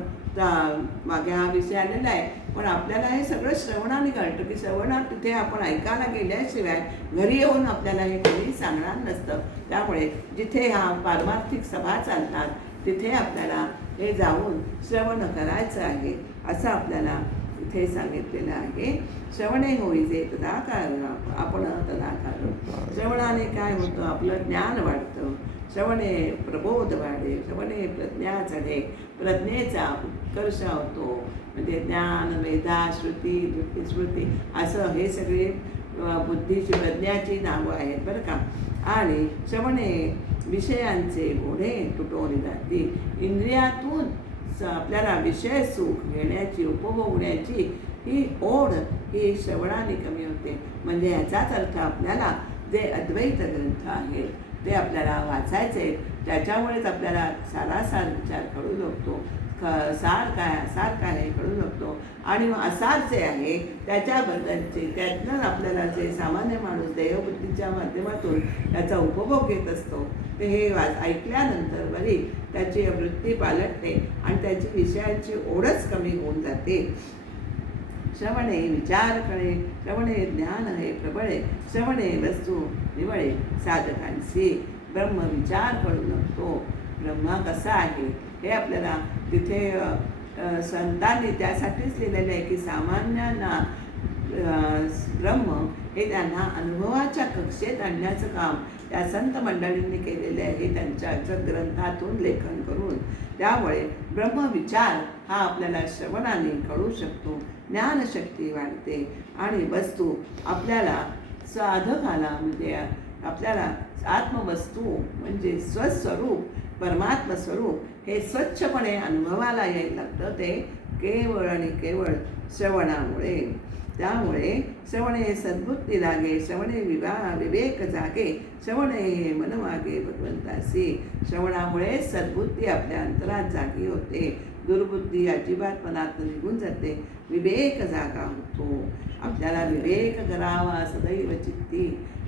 मागे हा विषय आलेला आहे, पण आपल्याला हे सगळं श्रवणाने कळतं की श्रवणात तिथे आपण ऐकायला गेल्याशिवाय घरी येऊन आपल्याला हे कधी सांगणार नसतं. त्यामुळे जिथे ह्या पारमार्थिक सभा चालतात तिथे आपल्याला हे जाऊन श्रवण करायचं आहे असं आपल्याला इथे सांगितलेलं आहे. श्रवणे होईजे तदाकार आपण तदाकार. श्रवणाने काय होतं, आपलं ज्ञान वाढतं. श्रवणे प्रबोध वाढे, श्रवणे प्रज्ञा चढे, प्रज्ञेचा उत्कर्ष होतो. म्हणजे ज्ञान, मेधा, श्रुती, स्मृती असं हे सगळे बुद्धीची प्रज्ञाची नावं आहेत बरं का. आणि श्रवणे विषयांचे ओढे तुटवले जाते. इंद्रियातून आपल्याला विषय सुख घेण्याची, उपभोगण्याची ही ओढ ही श्रवणाने कमी होते. म्हणजे याचाच अर्थ आपल्याला जे अद्वैत ग्रंथ आहेत ते आपल्याला वाचायचे, त्याच्यामुळेच आपल्याला सारासार विचार करू लागतो. सार काय हे कळू लागतो. आणि असार जे आहे त्याच्याबद्दलचे, त्यातनं आपल्याला जे सामान्य माणूस देहबुद्धीच्या माध्यमातून त्याचा उपभोग घेत असतो ते हे ऐकल्यानंतर बरी त्याची वृत्ती पालटते आणि त्याची विषयांची ओढच कमी होऊन जाते. श्रवणे विचार कळे, श्रवणे ज्ञान हे प्रबळे, श्रवणे वस्तू निवळे साधकांशी. ब्रह्म विचार करू लागतो. ब्रह्मा कसा आहे हे आपल्याला तिथे संतांनी त्यासाठीच लिहिलेलं आहे की सामान्यांना ब्रह्म हे त्यांना अनुभवाच्या कक्षेत आणण्याचं काम त्या संत मंडळींनी केलेले आहे त्यांच्या ग्रंथातून लेखन करून. त्यामुळे ब्रह्मविचार हा आपल्याला श्रवणाने कळू शकतो. ज्ञानशक्ती वाढते आणि वस्तू आपल्याला साधकाला म्हणजे आपल्याला आत्मवस्तू म्हणजे स्वस्वरूप परमात्मस्वरूप हे स्वच्छपणे अनुभवाला यायला लागतं ते केवळ आणि केवळ श्रवणामुळे. त्यामुळे श्रवणे सद्बुद्धी लागे, श्रवणे विवेक जागे, श्रवणे हे मन मागे भगवंतासी. श्रवणामुळे सद्बुद्धी आपल्या अंतरात जागी होते, दुर्बुद्धी अजिबात मनात निघून जाते, विवेक जागा होतो. आपल्याला विवेक करावा सदैव चित्ती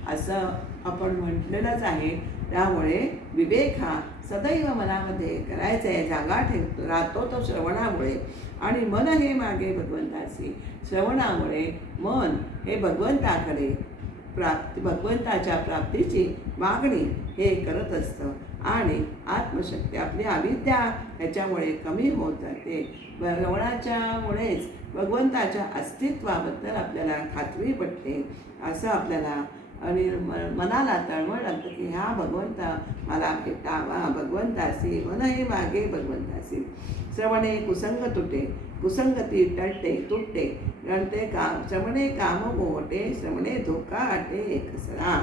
असं आपण म्हटलेलंच आहे. त्यामुळे विवेक हा सदैव मनामध्ये करायचा आहे, जागा राहतो तो श्रवणामुळे. आणि मन हे मागे भगवंतासी. श्रवणामुळे मन हे भगवंताकडे भगवंताच्या प्राप्तीची मागणी हे करत असतं आणि आत्मशक्ती आपली अविद्या ह्याच्यामुळे कमी होत जाते. श्रवणाच्यामुळेच भगवंताच्या अस्तित्वाबद्दल आपल्याला खात्री पटते असं आपल्याला आणि मनाला तळमळ लागतं की ह्या भगवंता मला भेटावा भगवंतासी. मन हे मागे भगवंतासी. श्रवणे कुसंग तुटे, कुसंगती टळते तुटते, गणते श्रवणे काम गोवटे, श्रवणे धोका आटे कसरा.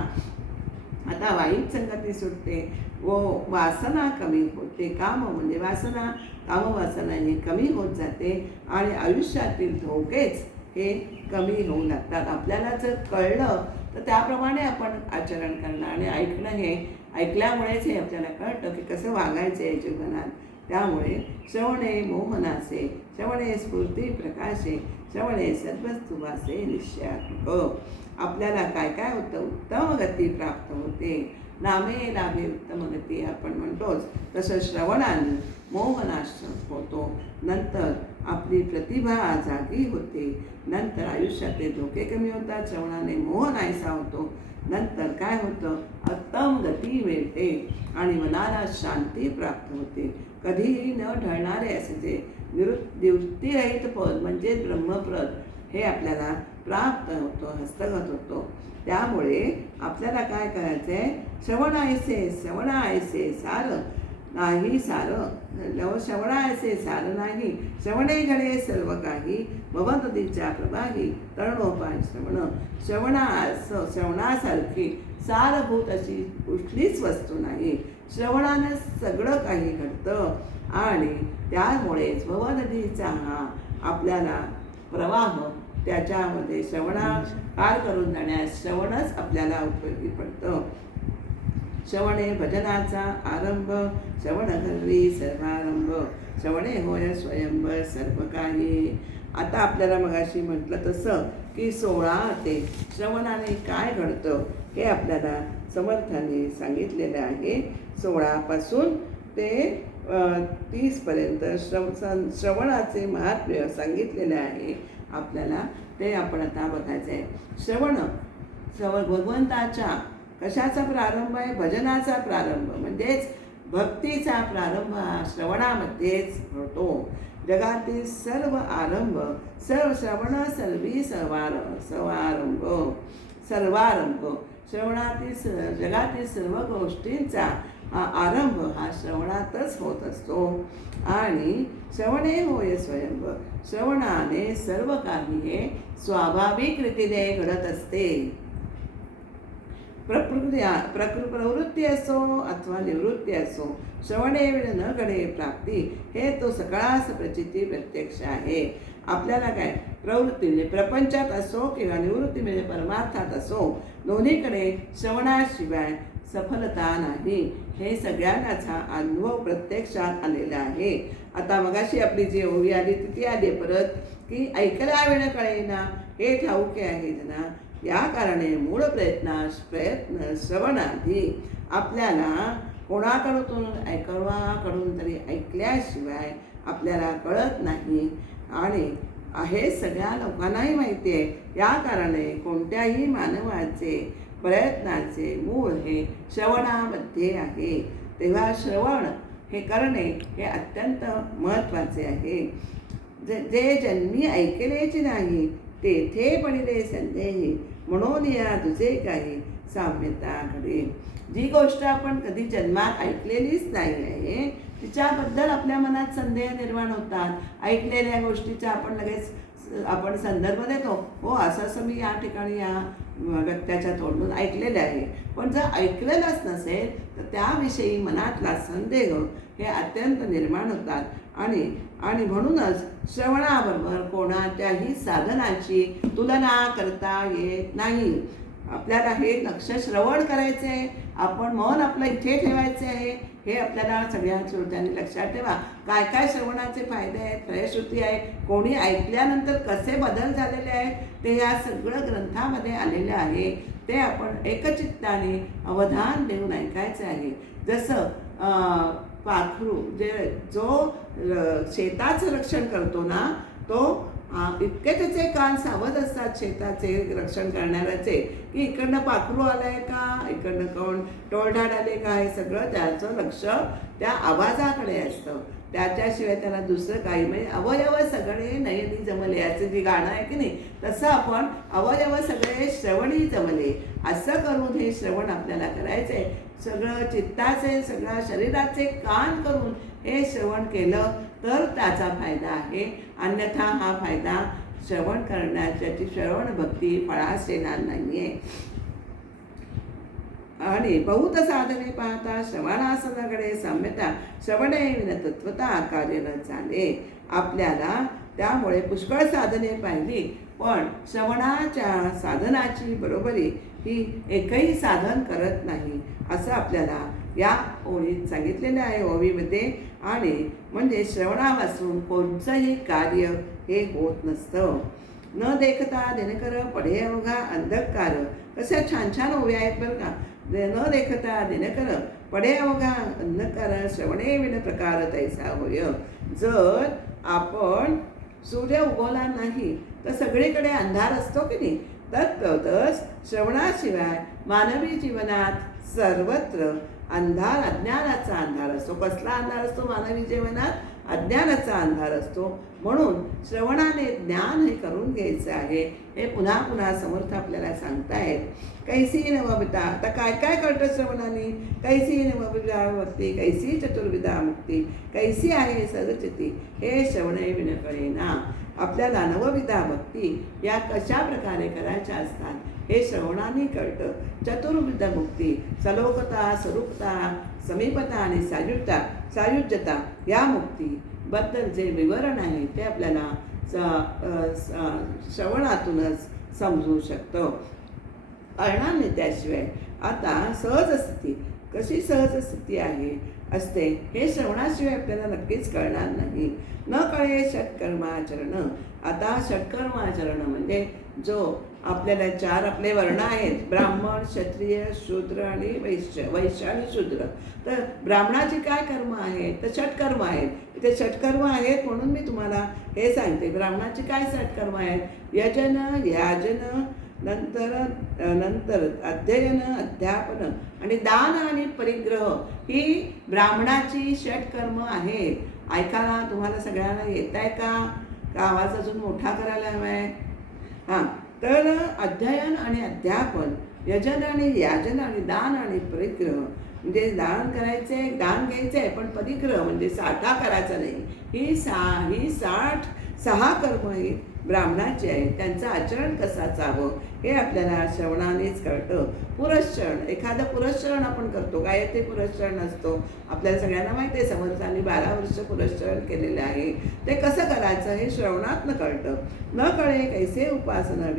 आता वाईट संगती सुटते व वासना कमी होते. काम म्हणजे वासना, कामवासना ही कमी होत जाते आणि आयुष्यातील धोकेच हे कमी होऊ लागतात. आपल्याला जर कळलं तर त्याप्रमाणे आपण आचरण करणं आणि ऐकणं हे ऐकल्यामुळेच हे आपल्याला कळतं की कसं वागायचं आहे जीवनात. त्यामुळे श्रवणे मोहनासे, श्रवणे स्फूर्ती प्रकाशे, श्रवणे सद्वस्तु वासे निश्चयात्मक. आपल्याला काय काय होतं, उत्तम गती प्राप्त होते. नामे लाभे उत्तम गती आपण म्हणतोच तसं श्रवणाने मोहनाश होतो. नंतर आपली प्रतिभा जागी होते. नंतर आयुष्यातले धोके कमी होतात. श्रवणाने मोह नाहीसा होतो. नंतर काय होतं, उत्तम गती मिळते आणि मनाला शांती प्राप्त होते. कधीही न ढळणारे असे जे निवृत्तीरहित पद म्हणजे ब्रह्मपद हे आपल्याला प्राप्त होतं, हस्तगत होतो. त्यामुळे आपल्याला काय करायचं आहे, श्रवणायसे सार नाही सार श्रवणाचे सार नाही. श्रवणे घडे सर्व काही, भवनदीच्या प्रवाही तरणोपाय श्रवण. श्रवणासारखी सारभूत अशी कुठलीच वस्तू नाही. श्रवणानं सगळं काही घडतं आणि त्यामुळेच भवनदीचा हा आपल्याला प्रवाह, त्याच्यामध्ये श्रवणा पार करून जाण्यास श्रवणच आपल्याला उपयोगी पडतं. श्रवणे भजनाचा आरंभ, श्रवण घरी सर्वारंभ, श्रवणे होय स्वयंवर सर्व काही. आता आपल्याला मगाशी म्हटलं तसं की 16 ते श्रवणाने काय घडतं हे आपल्याला समर्थाने सांगितलेलं आहे. 16 पासून ते 30 पर्यंत श्रवणाचे महात्म्य सांगितलेले आहे आपल्याला. ते आपण आता बघायचं आहे. श्रवण भगवंताच्या कशाचा प्रारंभ आहे? भजनाचा प्रारंभ, म्हणजेच भक्तीचा प्रारंभ हा श्रवणामध्येच होतो. जगातील सर्व आरंभ, श्रवण सर्वी सर्वारंभ, श्रवणातील जगातील सर्व गोष्टींचा आरंभ हा श्रवणातच होत असतो. आणि श्रवणे होय स्वयंवर, श्रवणाने सर्व काही हे स्वाभाविक रीतीने घडत असते. प्रवृत्ती असो अथवा निवृत्ती असो, श्रवणे वेळ न घडे प्राप्ती, हे तो सकळास प्रचिती प्रत्यक्ष आहे. आपल्याला काय प्रवृत्ती म्हणजे प्रपंचात असो किंवा निवृत्ती म्हणजे परमार्थात असो, दोन्हीकडे श्रवणाशिवाय सफलता नाही. हे सगळ्यांनाच हा अनुभव प्रत्यक्षात आलेला आहे. आता मगाशी आपली जी ओवी आली ती आली परत की ऐकला वेळ कळेना हे ठाऊके आहे जना, या कारणे मूळ प्रयत्न श्रवणाधी आपल्याला कोणाकडून तरी ऐकल्याशिवाय आपल्याला कळत नाही. आणि हे सगळ्या लोकांनाही माहिती आहे. या कारणे कोणत्याही मानवाचे प्रयत्नाचे मूळ हे श्रवणामध्ये आहे. तेव्हा श्रवण हे करणे हे अत्यंत महत्त्वाचे आहे. जे जन्मी ऐकलेच नाही तेथे पडिले संदेही, म्हणून या तुझे काही साम्यता घडे. जी गोष्ट आपण कधी जन्मात ऐकलेलीच नाही आहे तिच्याबद्दल आपल्या मनात संदेह निर्माण होतात. ऐकलेल्या गोष्टीचा आपण लगेच संदर्भ देतो, हो असं मी या ठिकाणी या व्यक्त्याच्या तोंडून ऐकलेलं आहे. पण जर ऐकलेलंच नसेल तर त्याविषयी मनातला संदेह हे अत्यंत निर्माण होतात. आणि म्हणूनच श्रवणाबरोबर कोणाच्याही साधनाची तुलना करता येत नाही. आपल्याला हे लक्ष श्रवण करायचे आहे, आपण मन आपलं इथे ठेवायचे आहे. हे आपल्याला सगळ्या श्रोत्यांनी लक्षात ठेवा. काय काय श्रवणाचे फायदे आहेत, फलश्रुती आहे, कोणी ऐकल्यानंतर कसे बदल झालेले आहेत ते या सगळं ग्रंथामध्ये आलेलं आहे. ते आपण एकचित्ताने अवधान देऊन ऐकायचे आहे. जसं पाखरू जो शेताचं रक्षण करतो ना, तो इतके त्याचे कान सावध असतात शेताचे रक्षण करणाऱ्याचे की इकडनं पाखरू आलाय का, इकडनं कोण टोळधाड आले का, हे सगळं त्याचं लक्ष त्या आवाजाकडे असतं. त्याच्याशिवाय त्याला दुसरं काही म्हणजे अवयव सगळे नयनी जमले असं जे गाणं आहे की नाही, तसं आपण अवयव सगळे श्रवणी जमले असं करून हे श्रवण आपल्याला करायचं आहे. सगळं चित्ताचे सगळ्या शरीराचे कान करून हे श्रवण केलं तर त्याचा फायदा आहे. अन्यथा हा फायदा श्रवण करण्याची श्रवण भक्ती फळास येणार नाही आहे. आणि बहुत साधने पाहता श्रवणासनाकडे साम्यता, श्रवणे विन तत्वता कार्य न झाले. आपल्याला त्यामुळे पुष्कळ साधने पाहिली पण श्रवणाच्या साधनाची बरोबरी ही एकही साधन करत नाही असं आपल्याला या ओळीत सांगितलेलं आहे ओवीमध्ये. आणि म्हणजे श्रवणापासून कोणतंही कार्य हे होत नसतं. न देखता दिनकर पढे अवघा अंधकार. कशा छान छान ओव्या आहेत बरं का. न देखता दिनकर पढे अवघा अंधकार, श्रवणे विन प्रकार तैसा होय. जर आपण सूर्य उगवला नाही तर सगळीकडे अंधार असतो की नाही, तद्वतच श्रवणाशिवाय मानवी जीवनात सर्वत्र अंधार, अज्ञानाचा अंधार असतो. कसला अंधार असतो मानवी जीवनात? अज्ञानाचा अंधार असतो. म्हणून श्रवणाने ज्ञान हे करून घ्यायचं आहे. हे पुन्हा पुन्हा समर्थ आपल्याला सांगतायत. कैसी नवविधा, आता काय काय कळतं श्रवणाने? कैसी नवविधा भक्ती, कैसी चतुर्विधा मुक्ती, कैसी आहे सहजचिती, हे श्रवणे विन कळेना. आपल्याला नवविधा भक्ती या कशा प्रकारे करायच्या असतात हे श्रवणाने कळतं. चतुर्विध मुक्ती, सलोकता, स्वरूपता, समीपता आणि सायुज्यता या मुक्तीबद्दल जे विवरण आहे ते आपल्याला श्रवणातूनच समजू शकतं. कळणार नाही त्याशिवाय. आता सहज स्थिती, कशी सहज स्थिती असते हे श्रवणाशिवाय आपल्याला नक्कीच कळणार नाही. न कळे षटकर्माचरण. आता षटकर्माचरण म्हणजे जो आपल्याला 4 आपले वर्ण आहेत, ब्राह्मण, क्षत्रिय, शूद्र आणि वैश्य आणि शूद्र. तर ब्राह्मणाची काय कर्म आहेत? तर षटकर्म आहेत. इथे षटकर्म आहेत म्हणून मी तुम्हाला हे सांगते. ब्राह्मणाची काय षटकर्म आहेत? यजन, याजन, नंतर अध्ययन, अध्यापन आणि दान आणि परिग्रह ही ब्राह्मणाची षटकर्म आहेत. ऐकायला तुम्हाला सगळ्यांना येत आहे का? आवाज अजून मोठा करायला हवा आहे? हां, तर अध्ययन आणि अध्यापन, यजन आणि याजन आणि दान आणि परिग्रह म्हणजे दान करायचे, दान घ्यायचे पण परिग्रह म्हणजे साठा करायचा नाही. ही 6 कर्म ही ब्राह्मणाची आहेत. त्यांचं आचरण कसं असावं हे आपल्याला श्रवणानेच कळतं. पुरस्चरण, एखादं पुरस्चरण आपण करतो. काय ते पुरस्चरण असतो? आपल्याला सगळ्यांना माहिती आहे, समर्थांनी 12 वर्ष पुरस्चरण केलेलं आहे. ते कसं करायचं हे श्रवणातनं कळतं. न कळे कैसे उपासना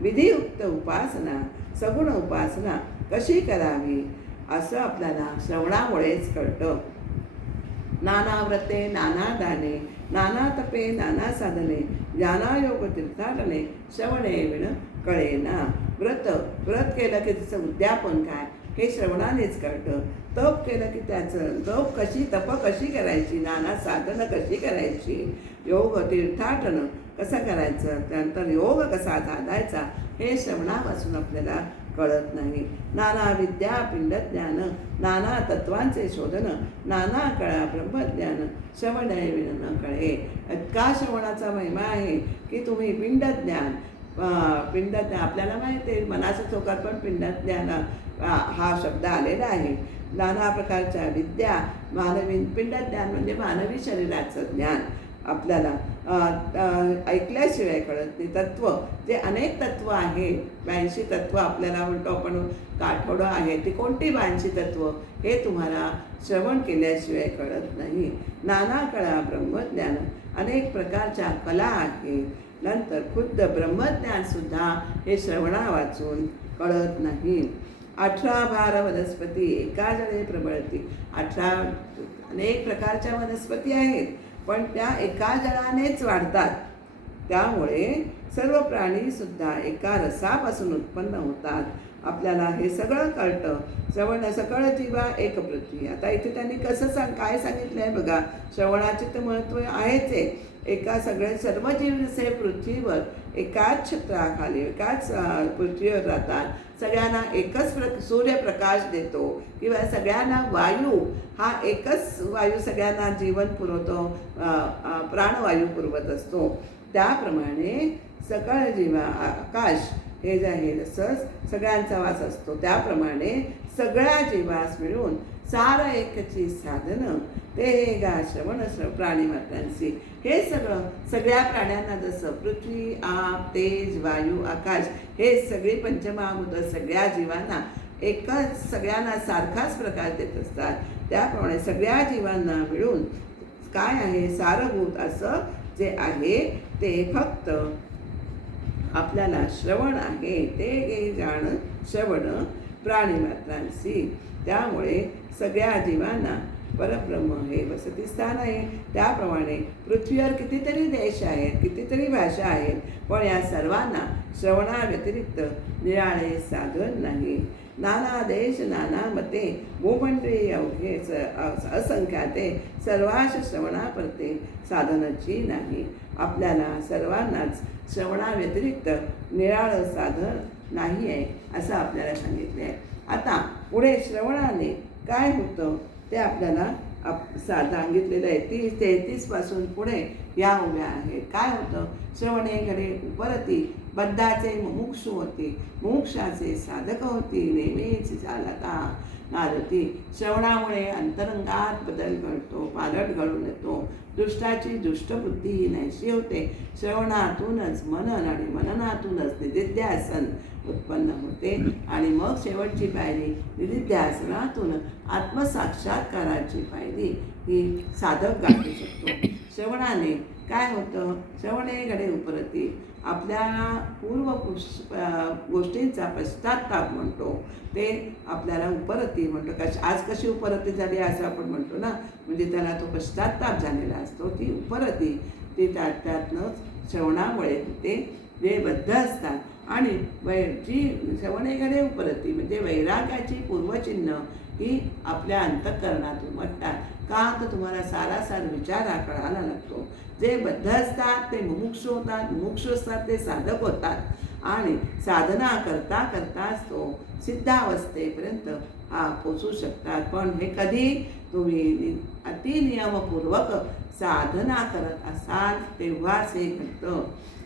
विधियुक्त उपासना, सगुण उपासना कशी करावी असं आपल्याला श्रवणामुळेच कळतं. नाना व्रते, नाना दाने, नाना तपे, नाना साधने, ज्ञानायोग तीर्थाटने, श्रवणे विण कळेना. व्रत केलं की त्याचं उद्यापन काय हे श्रवणानेच कळतं. तप केलं की त्याचं तप कशी करायची, नाना साधनं कशी करायची, योग तीर्थाटन कसं करायचं, त्यानंतर योग कसा साधायचा हे श्रवणापासून आपल्याला कळत नाही. नाना विद्या पिंडज्ञान, नाना तत्वांचे शोधन, नाना कळा ब्रह्मज्ञान, श्रवण विण न कळे. इतका श्रवणाचा महिमा आहे की तुम्ही पिंडज्ञान आपल्याला माहिती आहे, मनाच्या चौकात पण पिंडज्ञान हा शब्द आलेला आहे. नाना प्रकारच्या विद्या, मानवी पिंडज्ञान म्हणजे मानवी शरीराचं ज्ञान आपल्याला ऐकल्याशिवाय कळत नाही. तत्व, जे अनेक तत्व आहेत, 82 तत्व आपल्याला म्हणतो आपण, आठवडं आहे ती कोणती 82 तत्व हे तुम्हाला श्रवण केल्याशिवाय कळत नाही. नाना कळा ब्रह्मज्ञान, अनेक प्रकारच्या कला आहेत. नंतर खुद्द ब्रह्मज्ञानसुद्धा हे श्रवणा वाचून कळत नाही. 18 भार वनस्पती एका जळे प्रबळती. 18 अनेक प्रकारच्या वनस्पती आहेत पण त्या एका जळानेच वाढतात. त्यामुळे सर्व प्राणीसुद्धा एका रसापासून उत्पन्न होतात. आपल्याला हे सगळं कळतं. श्रवण सकळ जीवा एक पृथ्वी. आता इथे त्यांनी कसं काय सांगितलं आहे बघा. श्रवणाचे तर महत्त्व आहेच आहे. सर्व जीव जसे पृथ्वीवर एकाच छत्राखाली एकाच पृथ्वीवर राहतात. सगळ्यांना एकच सूर्यप्रकाश देतो किंवा सगळ्यांना वायू हा एकच वायू सगळ्यांना जीवन पुरवतो, प्राणवायू पुरवत असतो. त्याप्रमाणे सकळ जीवा आकाश हे जे आहे तसंच सगळ्यांचा वास असतो. त्याप्रमाणे सगळ्या जीवास मिळून सार एकची साधनं ते हे गा श्रवण प्राणीमात्रांशी. हे सगळ्या प्राण्यांना जसं पृथ्वी, आप, तेज, वायू, आकाश हे सगळे पंचमहाभूत सगळ्या जीवांना एकच सगळ्यांना सारखाच प्रकाश देत असतात. त्याप्रमाणे सगळ्या जीवांना मिळून काय आहे सारभूत असं जे आहे ते फक्त आपल्याला श्रवण आहे. ते जाण श्रवण प्राणीमात्रांशी. त्यामुळे सगळ्या जीवांना परब्रह्म हे वसतिस्थान आहे. त्याप्रमाणे पृथ्वीवर कितीतरी देश आहेत, कितीतरी भाषा आहेत, पण या सर्वांना श्रवणाव्यतिरिक्त निराळे साधन नाही. नाना देश नाना मते, भूमंडळी अवघे असंख्याते, सर्वाश श्रवणापरते साधनाची नाही. आपल्याला सर्वांनाच श्रवणाव्यतिरिक्त निराळं साधन नाही आहे असं आपल्याला सांगितले आहे. आता पुढे श्रवणाने काय होतं ते आपल्याला सांगितलेलं आहे. 33 पासून पुढे या उभ्या आहेत. काय होतं? श्रवणेकडे उपरती बद्धाचे मुमुक्षु होती, मोक्षाचे साधक होती, नेहमीच चालता नारती. श्रवणामुळे अंतरंगात बदल घडतो, पालट घडून येतो. दुष्टाची दुष्टबुद्धी ही नाहीशी होते. श्रवणातूनच मनन आणि मननातूनच निधिध्यासन उत्पन्न होते आणि मग शेवटची पायरी निधिध्यासनातून आत्मसाक्षात्काराची पायरी ही साधक गाठू शकतो. श्रवणाने काय होतं? श्रवणेकडे उपरती आपल्याला पूर्व गोष्टींचा पश्चात्ताप म्हणतो, ते आपल्याला उपरती म्हणतो. आज कशी उपरती झाली असं आपण म्हणतो ना, म्हणजे त्याला तो पश्चात्ताप झालेला असतो. ती उपरती ती त्यातनंच श्रवणामुळे ते जे बद्ध असतात आणि जी श्रवणेकडे उपरती म्हणजे वैराग्याची पूर्वचिन्ह ही आपल्या अंतःकरणात उमटतात. का तर तुम्हाला सारासार विचार हा कळायला लागतो. जे बद्ध असतात ते मुमुक्षु होतात, मुमुक्षु असतात ते साधक होतात आणि साधना करता करताच तो सिद्धावस्थेपर्यंत हा पोचू शकतात. पण हे कधी तुम्ही अतिनियमपूर्वक साधना करत असाल तेव्हाच हे घडतं.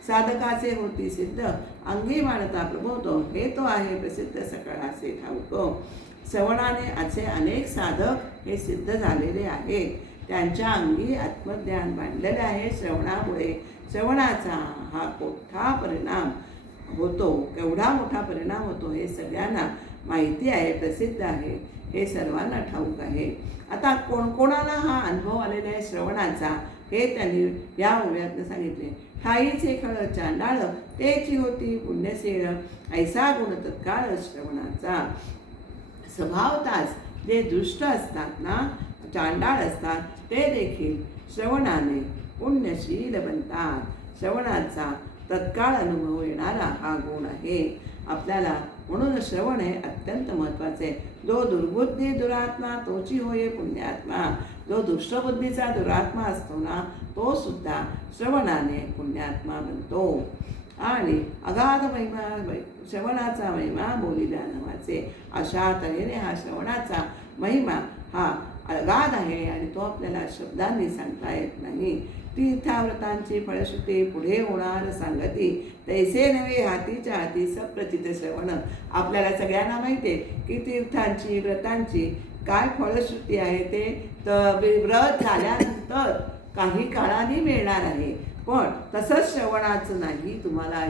साधकाचे होती सिद्ध अंगी मानता प्रबोधो, हे तो आहे प्रसिद्ध सकळाचे ठाऊक. श्रवणाने असे अनेक साधक हे सिद्ध झालेले आहेत. त्यांच्या अंगी आत्मज्ञान बांधलेले आहे. श्रवणामुळे श्रवणाचा हा मोठा परिणाम होतो. केवढा मोठा परिणाम होतो हे सगळ्यांना माहिती आहे, प्रसिद्ध आहे, हे सर्वांना ठाऊक आहे. आता कोणाला हा अनुभव आलेला आहे श्रवणाचा हे त्यांनी या ओव्यातनं सांगितले. ठाईचे खळ चांडाळ तेची होती पुण्यसेळ, ऐसा गुण तत्काळ श्रवणाचा. स्वभावताच जे दुष्ट असतात ना, चांडाळ असतात, ते देखील श्रवणाने पुण्यशील बनतात. श्रवणाचा तत्काळ अनुभव येणारा हा गुण आहे आपल्याला. म्हणून श्रवण हे अत्यंत महत्त्वाचे. जो दुर्बुद्धी दुरात्मा तोची होय पुण्यात्मा. जो दुष्टबुद्धीचा दुरात्मा असतो ना, तो सुद्धा श्रवणाने पुण्यात्मा बनतो. आणि अगाध महिमा श्रवणाचा महिमा बोलिल्या नवाचे. अशा तऱ्हेने हा श्रवणाचा महिमा हा अगाध आहे आणि तो आपल्याला शब्दांनी सांगता येत नाही. तीर्थाव्रतांची फळश्रुती पुढे होणार सांगती, तैसे नव्हे हातीच्या हाती सप्रचित श्रवण. आपल्याला सगळ्यांना माहिती आहे की तीर्थांची व्रतांची काय फळश्रुती आहे. ते व्रत झाल्यानंतर काही काळाने मिळणार आहे. पण तसंच श्रवणाचं नाही. तुम्हाला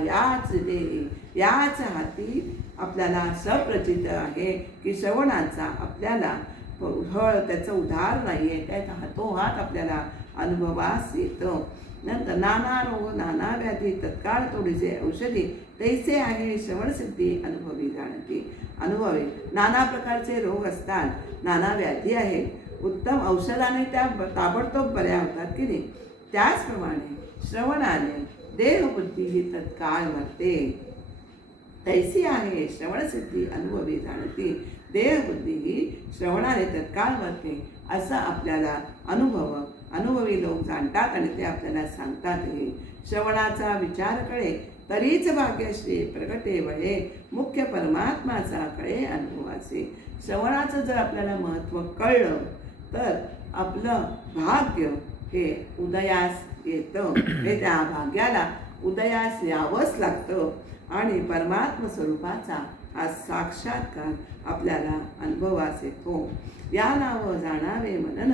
याच हाती आपल्याला सप्रचित आहे की श्रवणाचा आपल्याला फळ त्याचं उधार नाही आहे. त्याचा हातोहात आपल्याला अनुभवास येतं. नंतर नाना रोग नाना व्याधी तत्काळ तोडीचे औषधी, तैसे आहे श्रवणसिद्धी अनुभवी जाणती. अनुभवी नाना प्रकारचे रोग असतात, नाना व्याधी आहेत, उत्तम औषधाने त्या ताबडतोब बऱ्या होतात की नाही. त्याचप्रमाणे श्रवणाने देहबुद्धी ही तत्काळ मरते. तैसी आहे श्रवणसिद्धी अनुभवी जाणती. देहबुद्धी ही श्रवणाने तत्काळ मरते असं आपल्याला अनुभवी लोक जाणतात आणि ते आपल्याला सांगतातही. श्रवणाचा विचार कळे तरीच भाग्यश्री प्रगटे वळे, मुख्य परमात्माचा कळे अनुभवाचे. श्रवणाचं जर आपल्याला महत्त्व कळलं तर आपलं भाग्य हे उदयास येतं. हे त्या भाग्याला उदयास यावंच लागतं आणि परमात्म स्वरूपाचा हा साक्षात्कार आपल्याला अनुभवास येतो. या नाव जाणावे मनन,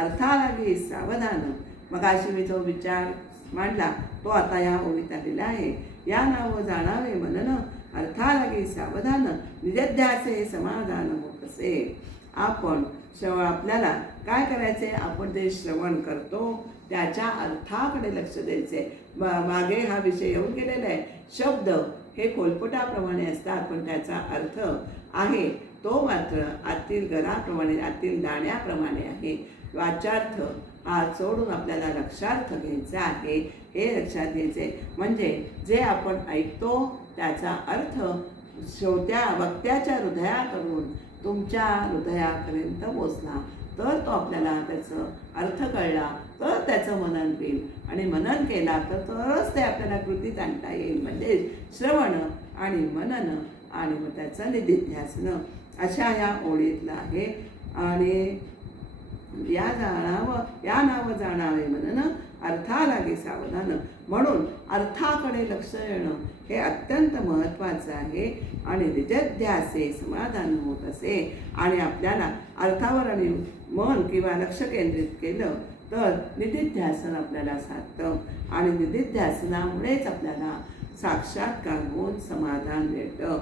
अर्थालागे सावधान. मगाशी मी तो विचार मांडला, तो आता या ओळीत आलेला आहे. या नाव जाणावे मनन, अर्थालागे सावधान, निजध्यासे समाधान हो कसे. आपण आपल्याला काय करायचे? आपण ते श्रवण करतो त्याच्या अर्थाकडे लक्ष द्यायचे. मागे हा विषय येऊन गेलेला आहे. शब्द हे खोलपटाप्रमाणे असतात, पण त्याचा अर्थ आहे तो मात्र आतील गराप्रमाणे, आतील दाण्याप्रमाणे आहे. वाचार्थ हा सोडून आपल्याला लक्षार्थ घ्यायचा आहे. हे लक्षात घ्यायचे म्हणजे जे आपण ऐकतो त्याचा अर्थ वक्त्याच्या हृदयाकडून तुमच्या हृदयापर्यंत पोचला तर तो आपल्याला त्याचं अर्थ कळला तर त्याचं मनन होईल आणि मनन केला तरच ते आपल्याला कृतीत आणता येईल. म्हणजे श्रवण आणि मनन आणि मग त्याचं निधिध्यासन अशा या ओळीतलं आहे. आणि या नाव जाणावे मनन, अर्था लागे सावधान. म्हणून अर्थाकडे लक्ष देणं हे अत्यंत महत्त्वाचं आहे. आणि निजध्यासे समाधान होत असे. आणि आपल्याला अर्थावर आणि मन किंवा लक्ष केंद्रित केलं तर निधिध्यासन आपल्याला साधतं. आणि निधिध्यासनामुळेच आपल्याला साक्षात्कार होऊन समाधान मिळतं.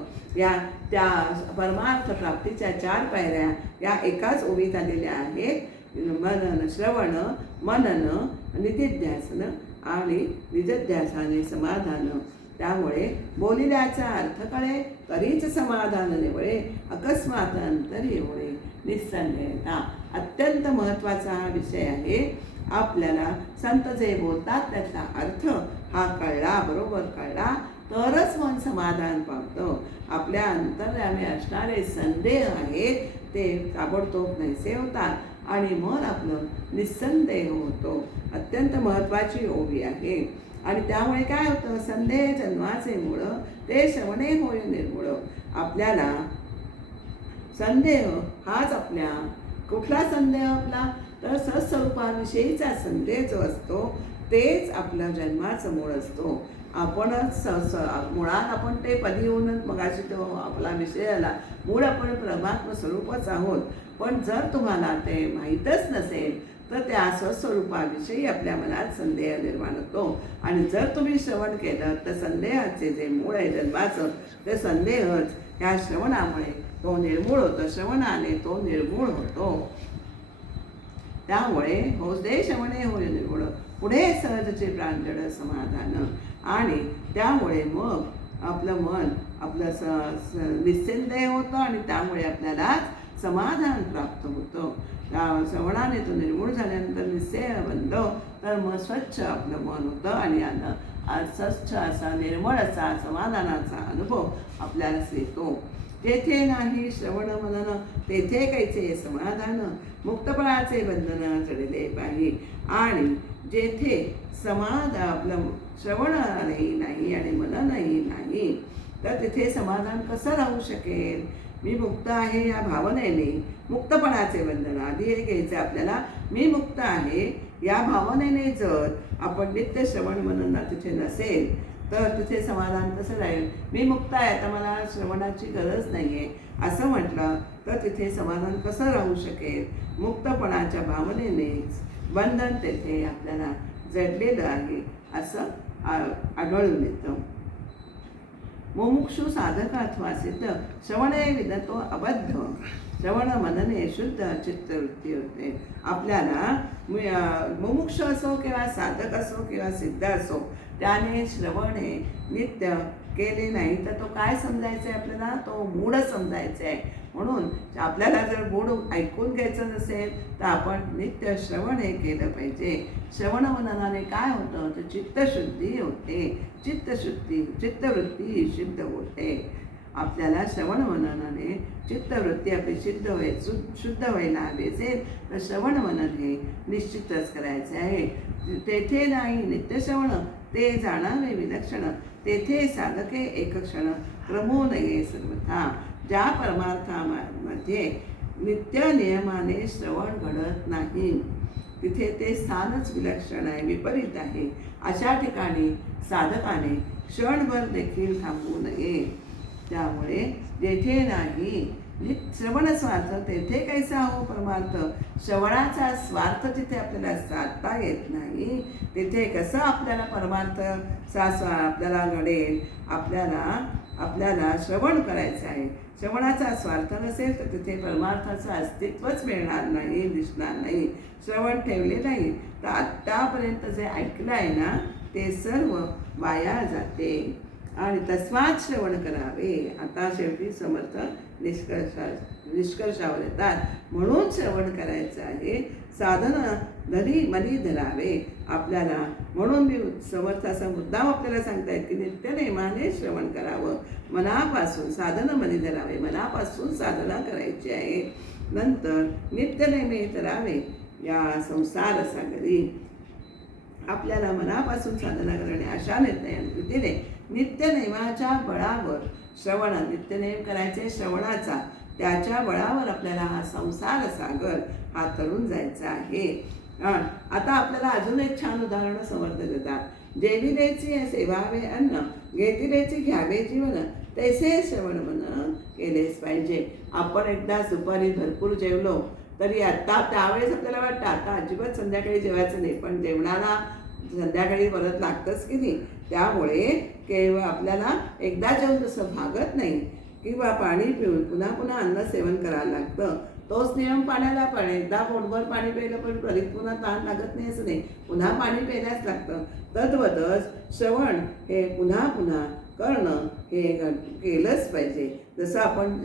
त्या परमार्थ प्राप्तीच्या 4 पायऱ्या या एकाच ओळीत आलेल्या आहेत. मनन, श्रवण, मनन, निधिध्यासन आणि निजध्यासाने समाधान. त्यामुळे बोलिल्याचा अर्थ कळे तरीच समाधान निवळे, अकस्मात अंतरी एवढे निस्संदेहता. अत्यंत महत्त्वाचा हा विषय आहे. आपल्याला संत जे बोलतात त्याचा अर्थ हा कळला, बरोबर कळला तरच मन समाधान पावतं. आपल्या अंतर्यामी असणारे संदेह आहेत ते ताबडतोब नाहीसे होतात आणि मन आपलं निस्संदेह होतो. अत्यंत महत्त्वाची ओवी आहे. आणि त्यामुळे काय होतं, संदेह जन्माचे मूळ ते श्रवणे होय निर्मूळ. आपल्याला संदेह हाच आपल्या कुठला संदेह आपला तर सत्स्वरूपाविषयीचा संदेह जो असतो तेच आपल्या जन्माचं मूळ असतो. आपणच मुळात आपण ते पदी येऊनच मगाशी तो आपला विषय आला, मूळ आपण परमात्मा स्वरूपच आहोत. पण जर तुम्हाला ते माहीतच नसेल तर त्या स्वस्वरूपाविषयी आपल्या मनात संदेह निर्माण होतो. आणि जर तुम्ही श्रवण केलं तर संदेहाचे जे मूळ आहे जन्माचं ते संदेहच ह्या श्रवणामुळे तो निर्मूळ होतो. श्रवणाने तो निर्मूळ होतो. त्यामुळे होते श्रवणे होय निर्मूळ, पुढे सहजचे प्रांजळ समाधान. आणि त्यामुळे मग आपलं मन आपलं निस्संदेह होतं आणि त्यामुळे आपल्याला समाधान प्राप्त होतं. श्रवणाने तो निर्मूळ झाल्यानंतर निस्संदेह बनलं तर मग स्वच्छ आपलं मन होतं आणि स्वच्छ असा निर्मळ असा समाधानाचा अनुभव आपल्याला येतो. तेथे नाही श्रवण मनन तेथे कैचे समाधान, मुक्तपणाचे बंधन चढले पाही. आणि जेथे आपलं श्रवणही नाही आणि मननही नाही तर तिथे समाधान कसं राहू शकेल. मी मुक्त आहे या भावनेने मुक्तपणाचे बंधन आधी हे घ्यायचं आपल्याला. मी मुक्त आहे या भावनेने जर आपण नित्य श्रवण मनन तिथे नसेल तर तिथे समाधान कसं राहील. मी मुक्त आहे आता मला श्रवणाची गरज नाही आहे असं म्हटलं तर तिथे समाधान कसं राहू शकेल. मुक्तपणाच्या भावनेनेच बंधन तेथे आपल्याला जडलेलं आहे असं आढळून येतं. मुमुक्षु साधक अथवा सिद्ध श्रवणे विदतो अबद्ध, श्रवण मनने शुद्ध चित्तवृत्ती होते. आपल्याला मुमुक्ष असो किंवा साधक असो किंवा सिद्ध असो त्याने श्रवण हे नित्य केले नाही तर तो काय समजायचं आहे आपल्याला, तो मूढ समजायचं आहे. म्हणून आपल्याला जर मूढ ऐकून घ्यायचं नसेल तर आपण नित्य श्रवण हे केलं पाहिजे. श्रवण मननाने काय होतं तर चित्तशुद्धी होते. चित्तवृत्ती शुद्ध होते. आपल्याला श्रवण मननाने चित्तवृत्ती आपली शुद्ध व्हायला हवी असेल तर श्रवण मनन हे निश्चितच करायचे आहे. तेथे नाही नित्यश्रवण ते जाणावे विलक्षण, तेथे साधके एकक्षण क्रमो नये सर्वथा. ज्या परमार्थामध्ये नित्य नियमाने श्रवण घडत नाही तिथे ते स्थानच विलक्षण आहे, विपरीत आहे. अशा ठिकाणी साधकाने क्षणभर देखील थांबू नये. त्यामुळे जेथे नाही श्रवण स्वार्थ तेथे कैसा हो परमार्थ. श्रवणाचा स्वार्थ तिथे आपल्याला साधता येत नाही तिथे कसं आपल्याला परमार्थ आपल्याला घडेल. आपल्याला श्रवण करायचं आहे. श्रवणाचा स्वार्थ नसेल तर तिथे परमार्थाचं अस्तित्वच मिळणार नाही, दिसणार नाही. श्रवण ठेवले नाही तर आत्तापर्यंत जे ऐकलं आहे ना ते सर्व वाया जाते. आणि तस्मात श्रवण करावे. आता शेवटी समर्थ निष्कर्षावर येतात. म्हणून श्रवण करायचं आहे. साधन धरी मनी धरावे. आपल्याला म्हणून मी समर्थ असा मुद्दाम आपल्याला सांगतायत की नित्यनेमाने श्रवण करावं. मनापासून साधन मनी धरावे, मनापासून साधना करायची आहे. नंतर नित्यनेमे धरावे. या संसार सागरी आपल्याला मनापासून साधना करणे अशा निर्णयाने नित्यनेमाच्या बळावर श्रवण नित्यनेम करायचे. श्रवणाचा त्याच्या बळावर आपल्याला हा संसार सागर हा तरून जायचा आहे. आता आपल्याला अजून एक छान उदाहरण समर्थ देतात. जेविलेची सेवावे अन्न, घेतिलेची घ्यावे जीवन, तैसे श्रवण मन केलेच पाहिजे. आपण एकदा दुपारी भरपूर जेवलो तरी आता त्यावेळेस आपल्याला वाटतं आता अजिबात संध्याकाळी जेवायचं नाही, पण जेवणाला संध्याकाळी परत लागतंच की नाही. त्यामुळे केवळ आपल्याला एकदा जेवून तसं भागत नाही किंवा पाणी पिऊन पुन्हा पुन्हा अन्न सेवन करायला लागतं. तोच नियम पाण्याला पण, एकदा पोटभर पाणी प्यायलं पण परत पुन्हा तहान लागत नाही असं नाही, पुन्हा पाणी प्यायलाच लागतं. तद्वतच श्रवण हे पुन्हा पुन्हा करणं हे केलंच पाहिजे. जसं आपण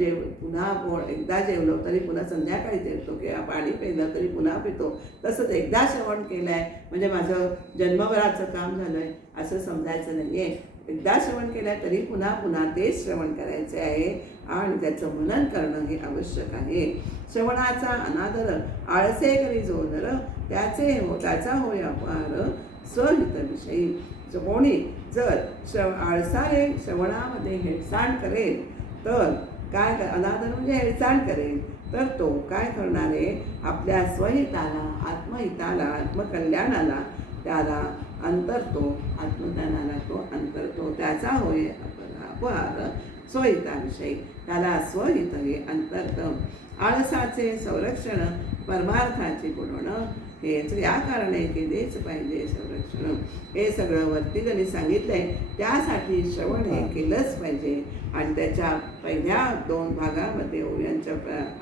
पुन्हा एकदा जेवलो तरी पुन्हा संध्याकाळी जेवतो किंवा पाणी प्यायलं तरी पुन्हा पितो, तसंच एकदा श्रवण केलं आहे म्हणजे माझं जन्मभराचं काम झालं आहे असं समजायचं नाही आहे. एकदा श्रवण केलं आहे तरी पुन्हा पुन्हा तेच श्रवण करायचे आहे आणि त्याचं मनन करणं हे आवश्यक आहे. श्रवणाचा अनादर आळसे करी जो नर, त्याचा होय अपहार स्वहितविषयी. कोणी जर आळसाने श्रवणामध्ये हेळसांड करेल तर काय अनादर म्हणजे हेळसांड करेल तर तो काय करणार आहे, आपल्या स्वहिताला, आत्महिताला, आत्मकल्याणाला त्याला अंतरतो, आत्मज्ञानाला तो अंतरतो. त्याचा होय अपहार स्वहिताविषयी, त्याला स्वहित हे अंतरतं. आळसाचे संरक्षण परमार्थाचे पुरवणं हेच या कारणे केलेच पाहिजे संरक्षण. हे सगळं वरती त्यांनी सांगितलंय, त्यासाठी श्रवण हे केलंच पाहिजे. आणि त्याच्या पहिल्या 2 भागामध्ये ओव्यांच्या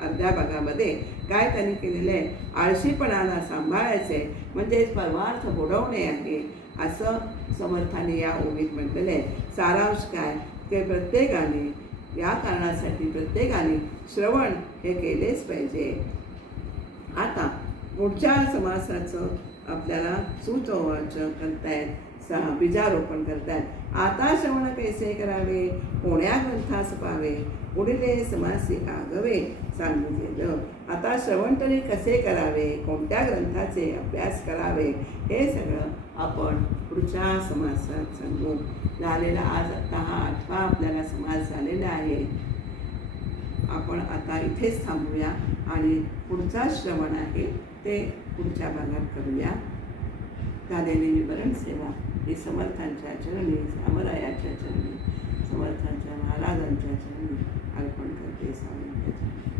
अर्ध्या भागामध्ये काय त्यांनी केलेलं आहे, आळशीपणाला सांभाळायचे म्हणजे परमार्थ बुडवणे आहे असं समर्थाने या ओवीत म्हटलेलं आहे. सारांश काय की प्रत्येकाने या कारणासाठी प्रत्येकाने श्रवण हे केलेच पाहिजे. आता पुढच्या समासाचं आपल्याला सुचवाचन करतायत, बीजारोपण करतायत. आता श्रवण कैसे करावे, कोण्या ग्रंथास पाहावे, पुढील समासी आगवे सांगितलेलं. आता श्रवण तरी कसे करावे, कोणत्या ग्रंथाचे अभ्यास करावे हे सगळं आपण पुढच्या समासात सांगू. झालेला आज आता हा 8वा आपल्याला समास झालेला आहे. आपण आता इथेच थांबूया आणि पुढचा श्रवण आहे ते पुढच्या भागात करूया. झालेली विवरण सेवा ही समर्थांच्या चरणी, अमरायाच्या चरणी, समर्थांच्या महाराजांच्या चरणी अर्पण करते. स्वामींच्या चरणी.